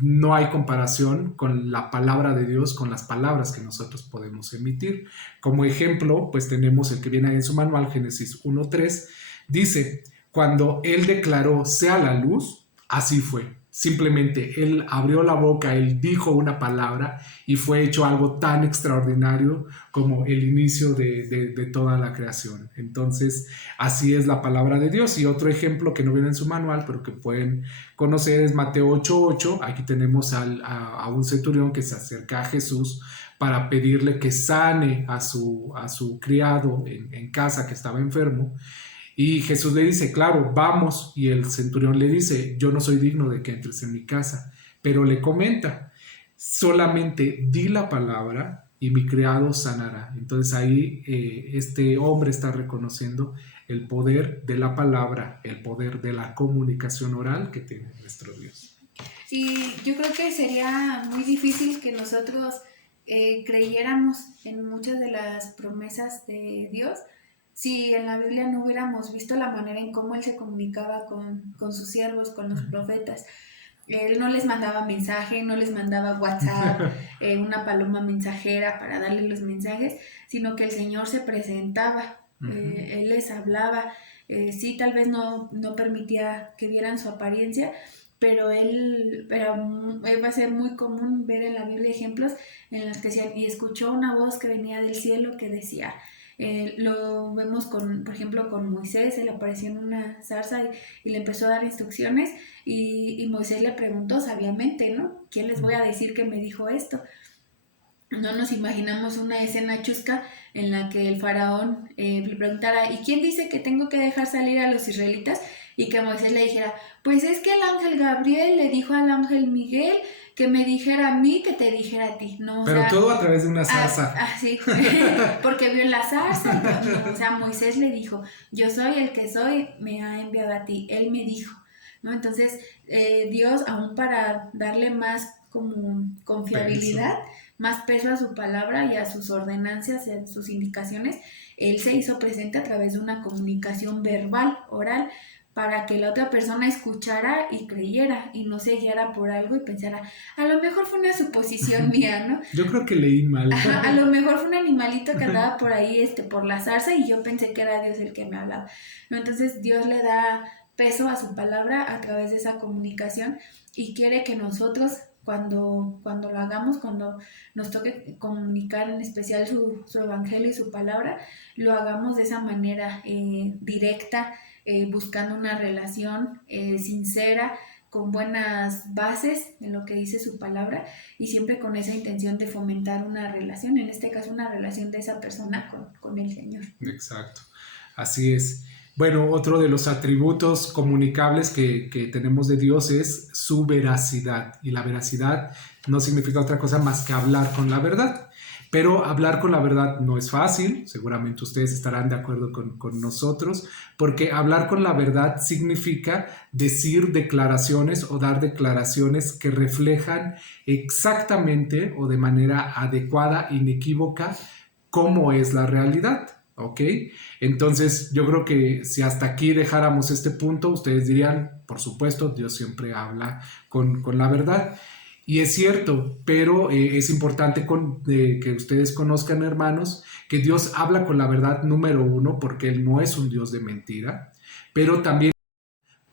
no hay comparación con la palabra de Dios, con las palabras que nosotros podemos emitir. Como ejemplo, pues tenemos el que viene ahí en su manual, Génesis 1:3, dice, cuando Él declaró sea la luz, así fue. Simplemente Él abrió la boca, Él dijo una palabra y fue hecho algo tan extraordinario como el inicio de toda la creación. Entonces, así es la palabra de Dios. Y otro ejemplo que no viene en su manual, pero que pueden conocer, es Mateo 8:8. Aquí tenemos a un centurión que se acerca a Jesús para pedirle que sane a su criado en casa que estaba enfermo. Y Jesús le dice, claro, vamos. Y el centurión le dice, yo no soy digno de que entres en mi casa. Pero le comenta, solamente di la palabra y mi criado sanará. Entonces ahí este hombre está reconociendo el poder de la palabra, el poder de la comunicación oral que tiene nuestro Dios. Y yo creo que sería muy difícil que nosotros creyéramos en muchas de las promesas de Dios si en la Biblia no hubiéramos visto la manera en cómo Él se comunicaba con sus siervos, con los profetas. Él no les mandaba mensaje, no les mandaba WhatsApp, una paloma mensajera para darle los mensajes, sino que el Señor se presentaba, Él les hablaba Sí, tal vez no permitía que vieran su apariencia, pero va a ser muy común ver en la Biblia ejemplos en los que decían, y escuchó una voz que venía del cielo que decía, lo vemos por ejemplo, con Moisés. Él apareció en una zarza y le empezó a dar instrucciones, y Moisés le preguntó sabiamente, ¿no? ¿Quién les voy a decir que me dijo esto? No nos imaginamos una escena chusca en la que el faraón le preguntara, ¿y quién dice que tengo que dejar salir a los israelitas? Y que Moisés le dijera, pues es que el ángel Gabriel le dijo al ángel Miguel que me dijera a mí, que te dijera a ti, ¿no? O Pero sea, todo a través de una zarza. sí, porque vio la zarza, no, o sea, Moisés le dijo, yo soy el que soy, me ha enviado a ti, él me dijo, ¿no? Entonces, Dios, aún para darle más como confiabilidad, más peso a su palabra y a sus ordenanzas, a sus indicaciones, él se hizo presente a través de una comunicación verbal, oral, para que la otra persona escuchara y creyera y no se guiara por algo y pensara, a lo mejor fue una suposición mía, ¿no? Yo creo que leí mal. Ajá, a lo mejor fue un animalito que andaba por ahí, por la zarza, y yo pensé que era Dios el que me hablaba, ¿no? Entonces Dios le da peso a su palabra a través de esa comunicación, y quiere que nosotros, cuando lo hagamos, cuando nos toque comunicar en especial su evangelio y su palabra, lo hagamos de esa manera directa, buscando una relación sincera, con buenas bases en lo que dice su palabra, y siempre con esa intención de fomentar una relación, en este caso una relación de esa persona con el Señor. Exacto, así es. Bueno, otro de los atributos comunicables que tenemos de Dios es su veracidad, y la veracidad no significa otra cosa más que hablar con la verdad. Pero hablar con la verdad no es fácil, seguramente ustedes estarán de acuerdo con nosotros, porque hablar con la verdad significa decir declaraciones o dar declaraciones que reflejan exactamente o de manera adecuada, inequívoca, cómo es la realidad. ¿Ok? Entonces yo creo que si hasta aquí dejáramos este punto, ustedes dirían, por supuesto, Dios siempre habla con la verdad. Y es cierto, pero es importante que ustedes conozcan, hermanos, que Dios habla con la verdad, número uno, porque Él no es un Dios de mentira, pero también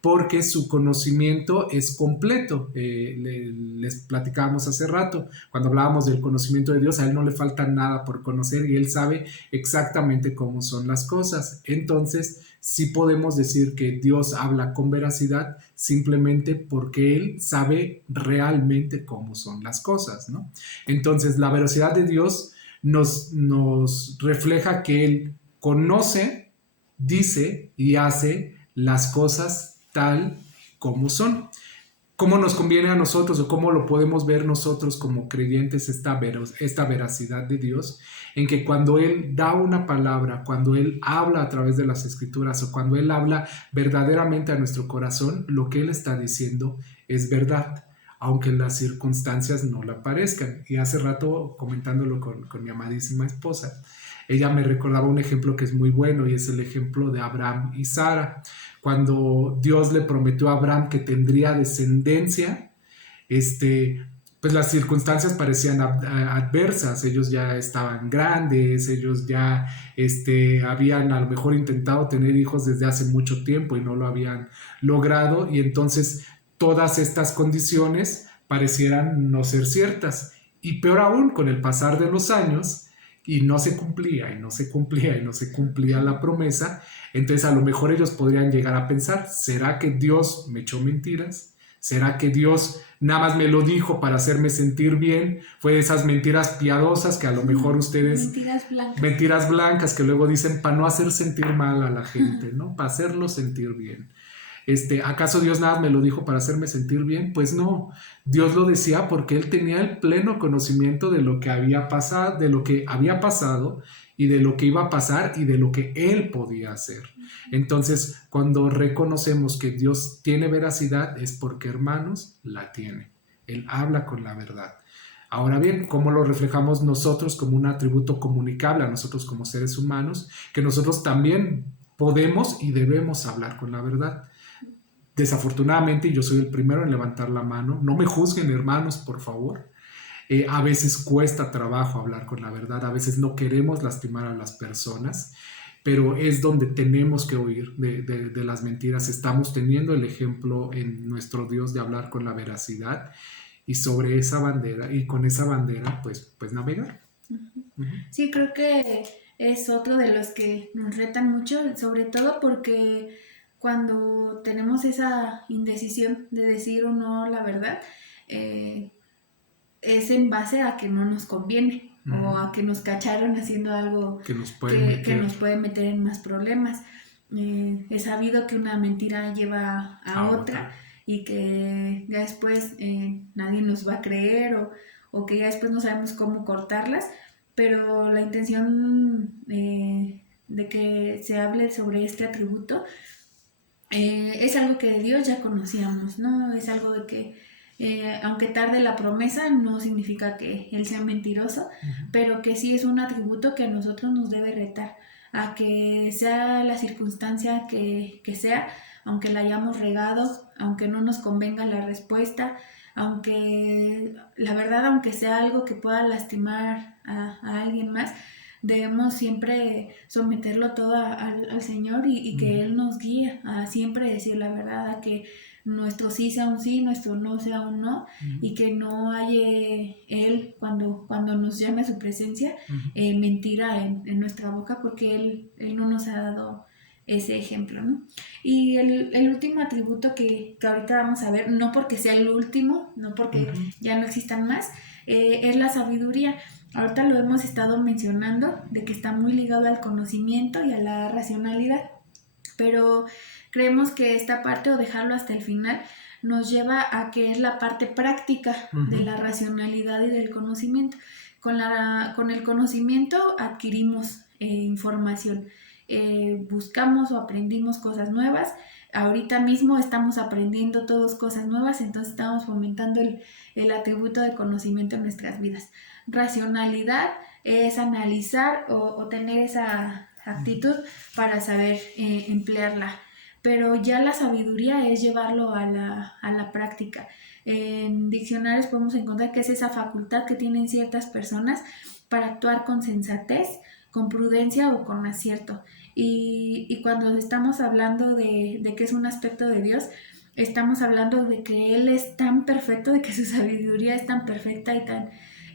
porque su conocimiento es completo. Les platicábamos hace rato, cuando hablábamos del conocimiento de Dios, a Él no le falta nada por conocer y Él sabe exactamente cómo son las cosas. Entonces, sí podemos decir que Dios habla con veracidad simplemente porque Él sabe realmente cómo son las cosas, ¿no? Entonces, la veracidad de Dios nos refleja que Él conoce, dice y hace las cosas tal como son. ¿Cómo nos conviene a nosotros o cómo lo podemos ver nosotros como creyentes esta veracidad de Dios? En que cuando Él da una palabra, cuando Él habla a través de las Escrituras o cuando Él habla verdaderamente a nuestro corazón, lo que Él está diciendo es verdad, aunque las circunstancias no la parezcan. Y hace rato, comentándolo con mi amadísima esposa, ella me recordaba un ejemplo que es muy bueno, y es el ejemplo de Abraham y Sara. Cuando Dios le prometió a Abraham que tendría descendencia, pues las circunstancias parecían adversas. Ellos ya estaban grandes, ellos ya habían a lo mejor intentado tener hijos desde hace mucho tiempo y no lo habían logrado, y entonces todas estas condiciones parecieran no ser ciertas. Y peor aún, con el pasar de los años, y no se cumplía, y no se cumplía, y no se cumplía la promesa, entonces a lo mejor ellos podrían llegar a pensar, ¿será que Dios me echó mentiras? ¿Será que Dios nada más me lo dijo para hacerme sentir bien? Fue de esas mentiras piadosas que a lo mejor ustedes... Mentiras blancas que luego dicen para no hacer sentir mal a la gente, ¿no? Para hacerlo sentir bien. ¿Acaso Dios nada me lo dijo para hacerme sentir bien? Pues no, Dios lo decía porque Él tenía el pleno conocimiento de lo que había pasado, y de lo que iba a pasar y de lo que Él podía hacer. Entonces, cuando reconocemos que Dios tiene veracidad, es porque, hermanos, la tiene. Él habla con la verdad. Ahora bien, ¿cómo lo reflejamos nosotros como un atributo comunicable a nosotros como seres humanos? Que nosotros también podemos y debemos hablar con la verdad. Desafortunadamente, y yo soy el primero en levantar la mano, no me juzguen, hermanos, por favor. A veces cuesta trabajo hablar con la verdad, a veces no queremos lastimar a las personas, pero es donde tenemos que huir de las mentiras. Estamos teniendo el ejemplo en nuestro Dios de hablar con la veracidad y sobre esa bandera, y con esa bandera pues navegar. Uh-huh. Sí, creo que es otro de los que nos retan mucho, sobre todo porque cuando tenemos esa indecisión de decir o no la verdad, eh, es en base a que no nos conviene o a que nos cacharon haciendo algo que nos puede meter en más problemas. He sabido que una mentira lleva a otra y que ya después nadie nos va a creer o que ya después no sabemos cómo cortarlas, pero la intención de que se hable sobre este atributo es algo que de Dios ya conocíamos, ¿no? Es algo de que aunque tarde la promesa, no significa que Él sea mentiroso, pero que sí es un atributo que a nosotros nos debe retar, a que sea la circunstancia que sea, aunque la hayamos regado, aunque no nos convenga la respuesta, aunque la verdad, aunque sea algo que pueda lastimar a alguien más, debemos siempre someterlo todo al Señor y que Él nos guíe a siempre decir la verdad, a que nuestro sí sea un sí, nuestro no sea un no, y que no haya Él cuando nos llame a su presencia mentira en nuestra boca, porque Él no nos ha dado ese ejemplo, ¿no? Y el último atributo que ahorita vamos a ver, no porque sea el último, no porque ya no existan más, es la sabiduría. Ahorita lo hemos estado mencionando, de que está muy ligado al conocimiento y a la racionalidad, pero creemos que esta parte, o dejarlo hasta el final, nos lleva a que es la parte práctica de la racionalidad y del conocimiento. Con el conocimiento adquirimos información, buscamos o aprendimos cosas nuevas. Ahorita mismo estamos aprendiendo todos cosas nuevas, entonces estamos fomentando el atributo de conocimiento en nuestras vidas. Racionalidad es analizar o tener esa actitud para saber emplearla, pero ya la sabiduría es llevarlo a la práctica. En diccionarios podemos encontrar que es esa facultad que tienen ciertas personas para actuar con sensatez, con prudencia o con acierto. Y cuando estamos hablando de que es un aspecto de Dios, estamos hablando de que Él es tan perfecto, de que su sabiduría es tan perfecta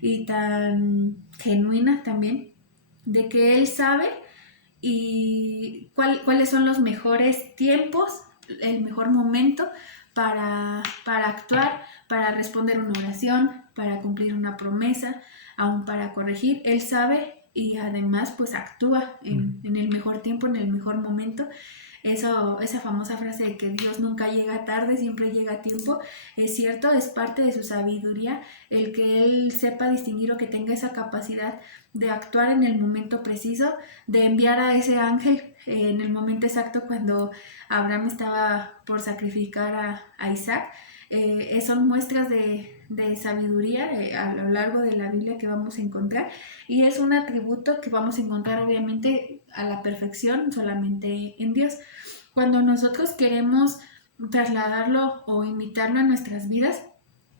y tan genuina también, de que Él sabe y cuáles son los mejores tiempos, el mejor momento para actuar, para responder una oración, para cumplir una promesa, aún para corregir. Él sabe y además pues actúa en el mejor tiempo, en el mejor momento. Esa famosa frase de que Dios nunca llega tarde, siempre llega a tiempo, es cierto, es parte de su sabiduría el que Él sepa distinguir o que tenga esa capacidad de actuar en el momento preciso, de enviar a ese ángel en el momento exacto cuando Abraham estaba por sacrificar a Isaac. Son muestras de sabiduría a lo largo de la Biblia que vamos a encontrar, y es un atributo que vamos a encontrar obviamente a la perfección solamente en Dios. Cuando nosotros queremos trasladarlo o imitarlo a nuestras vidas,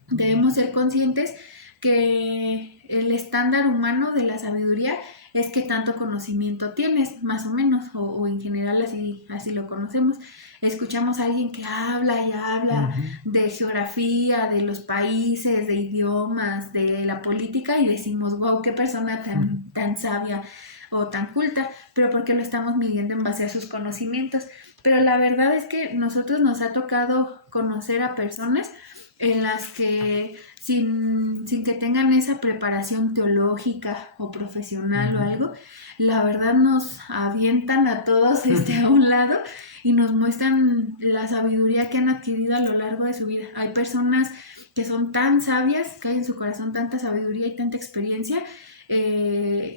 debemos ser conscientes que el estándar humano de la sabiduría es que tanto conocimiento tienes, más o menos, o en general así lo conocemos. Escuchamos a alguien que habla y habla de geografía, de los países, de idiomas, de la política, y decimos, wow, qué persona tan sabia o tan culta, pero porque lo estamos midiendo en base a sus conocimientos. Pero la verdad es que nosotros nos ha tocado conocer a personas en las que sin que tengan esa preparación teológica o profesional o algo, la verdad nos avientan a todos a un lado y nos muestran la sabiduría que han adquirido a lo largo de su vida. Hay personas que son tan sabias, que hay en su corazón tanta sabiduría y tanta experiencia,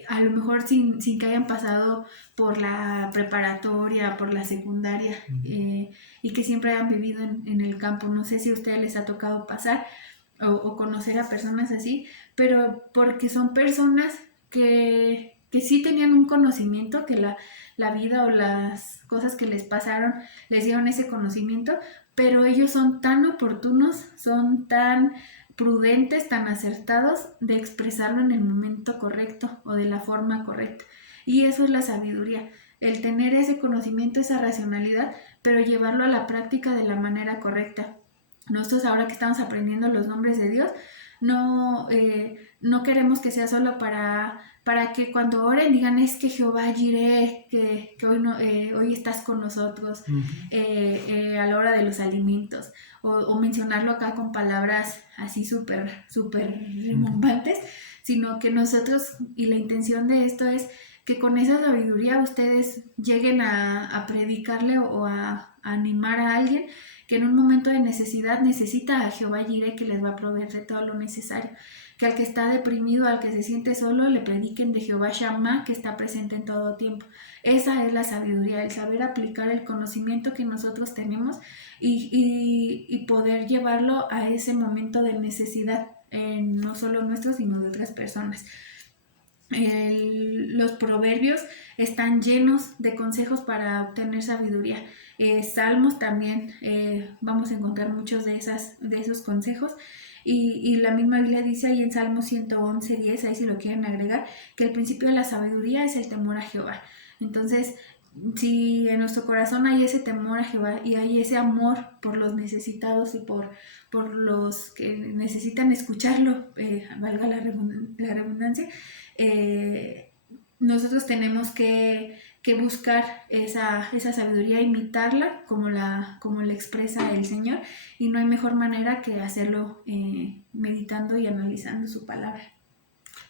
a lo mejor sin que hayan pasado por la preparatoria, por la secundaria, y que siempre hayan vivido en el campo. No sé si a ustedes les ha tocado pasar o conocer a personas así, pero porque son personas que sí tenían un conocimiento, que la vida o las cosas que les pasaron les dieron ese conocimiento, pero ellos son tan oportunos, son tan prudentes, tan acertados de expresarlo en el momento correcto o de la forma correcta. Y eso es la sabiduría, el tener ese conocimiento, esa racionalidad, pero llevarlo a la práctica de la manera correcta. Nosotros ahora que estamos aprendiendo los nombres de Dios, no, no queremos que sea solo para que cuando oren digan es que Jehová Jireh, que hoy, no, hoy estás con nosotros, a la hora de los alimentos, o mencionarlo acá con palabras así súper rimbombantes, sino que nosotros, y la intención de esto es que con esa sabiduría ustedes lleguen a predicarle o a animar a alguien que en un momento de necesidad necesita a Jehová Jireh, que les va a proveer de todo lo necesario. Que al que está deprimido, al que se siente solo, le prediquen de Jehová Shammah, que está presente en todo tiempo. Esa es la sabiduría, el saber aplicar el conocimiento que nosotros tenemos y poder llevarlo a ese momento de necesidad, no solo nuestro, sino de otras personas. Los proverbios están llenos de consejos para obtener sabiduría. Salmos también, vamos a encontrar muchos de esos consejos. Y la misma Biblia dice ahí en Salmo 111:10, ahí si lo quieren agregar, que el principio de la sabiduría es el temor a Jehová. Entonces, si en nuestro corazón hay ese temor a Jehová y hay ese amor por los necesitados y por los que necesitan escucharlo, valga la redundancia, nosotros tenemos que buscar esa sabiduría, imitarla como la expresa el Señor, y no hay mejor manera que hacerlo meditando y analizando su palabra.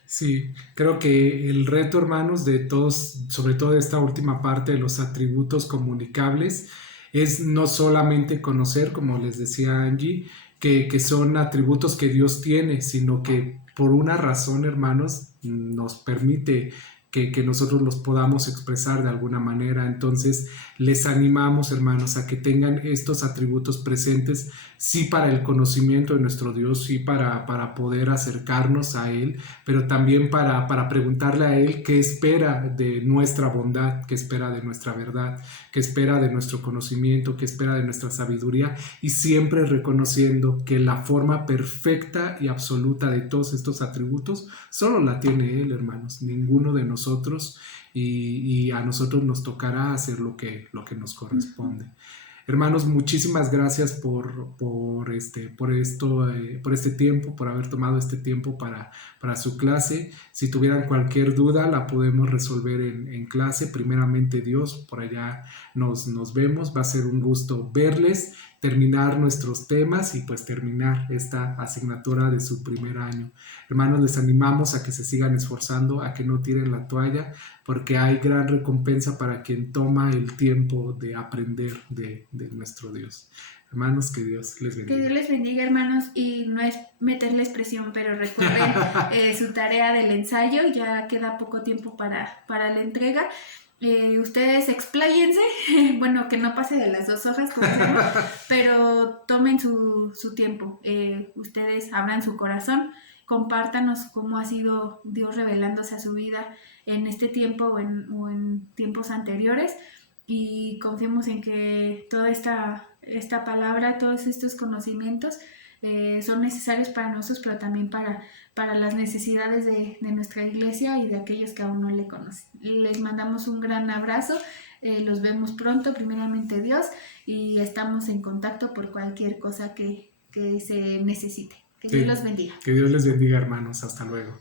Sí, creo que el reto, hermanos, de todos, sobre todo de esta última parte de los atributos comunicables, es no solamente conocer, como les decía Angie, que son atributos que Dios tiene, sino que por una razón, hermanos, nos permite que nosotros los podamos expresar de alguna manera. Entonces, les animamos, hermanos, a que tengan estos atributos presentes, sí para el conocimiento de nuestro Dios, sí para poder acercarnos a Él, pero también para preguntarle a Él qué espera de nuestra bondad, qué espera de nuestra verdad, qué espera de nuestro conocimiento, qué espera de nuestra sabiduría, y siempre reconociendo que la forma perfecta y absoluta de todos estos atributos solo la tiene Él, hermanos, ninguno de nosotros, y a nosotros nos tocará hacer lo que nos corresponde. Hermanos, muchísimas gracias por este tiempo, por haber tomado este tiempo para su clase. Si tuvieran cualquier duda, la podemos resolver en clase. Primeramente Dios, por allá nos vemos. Va a ser un gusto verles, terminar nuestros temas y pues terminar esta asignatura de su primer año. Hermanos, les animamos a que se sigan esforzando, a que no tiren la toalla, porque hay gran recompensa para quien toma el tiempo de aprender de nuestro Dios. Hermanos, que Dios les bendiga. Que Dios les bendiga, hermanos, y no es meterles presión, pero recuerden su tarea del ensayo, ya queda poco tiempo para la entrega. Ustedes expláyense, bueno, que no pase de las 2 hojas, como decimos, pero tomen su tiempo. Ustedes abran su corazón, compártanos cómo ha sido Dios revelándose a su vida en este tiempo o en tiempos anteriores, y confiemos en que toda esta palabra, todos estos conocimientos son necesarios para nosotros, pero también para las necesidades de nuestra iglesia y de aquellos que aún no le conocen. Les mandamos un gran abrazo, los vemos pronto, primeramente Dios, y estamos en contacto por cualquier cosa que se necesite. Que Dios los bendiga. Que Dios les bendiga, hermanos. Hasta luego.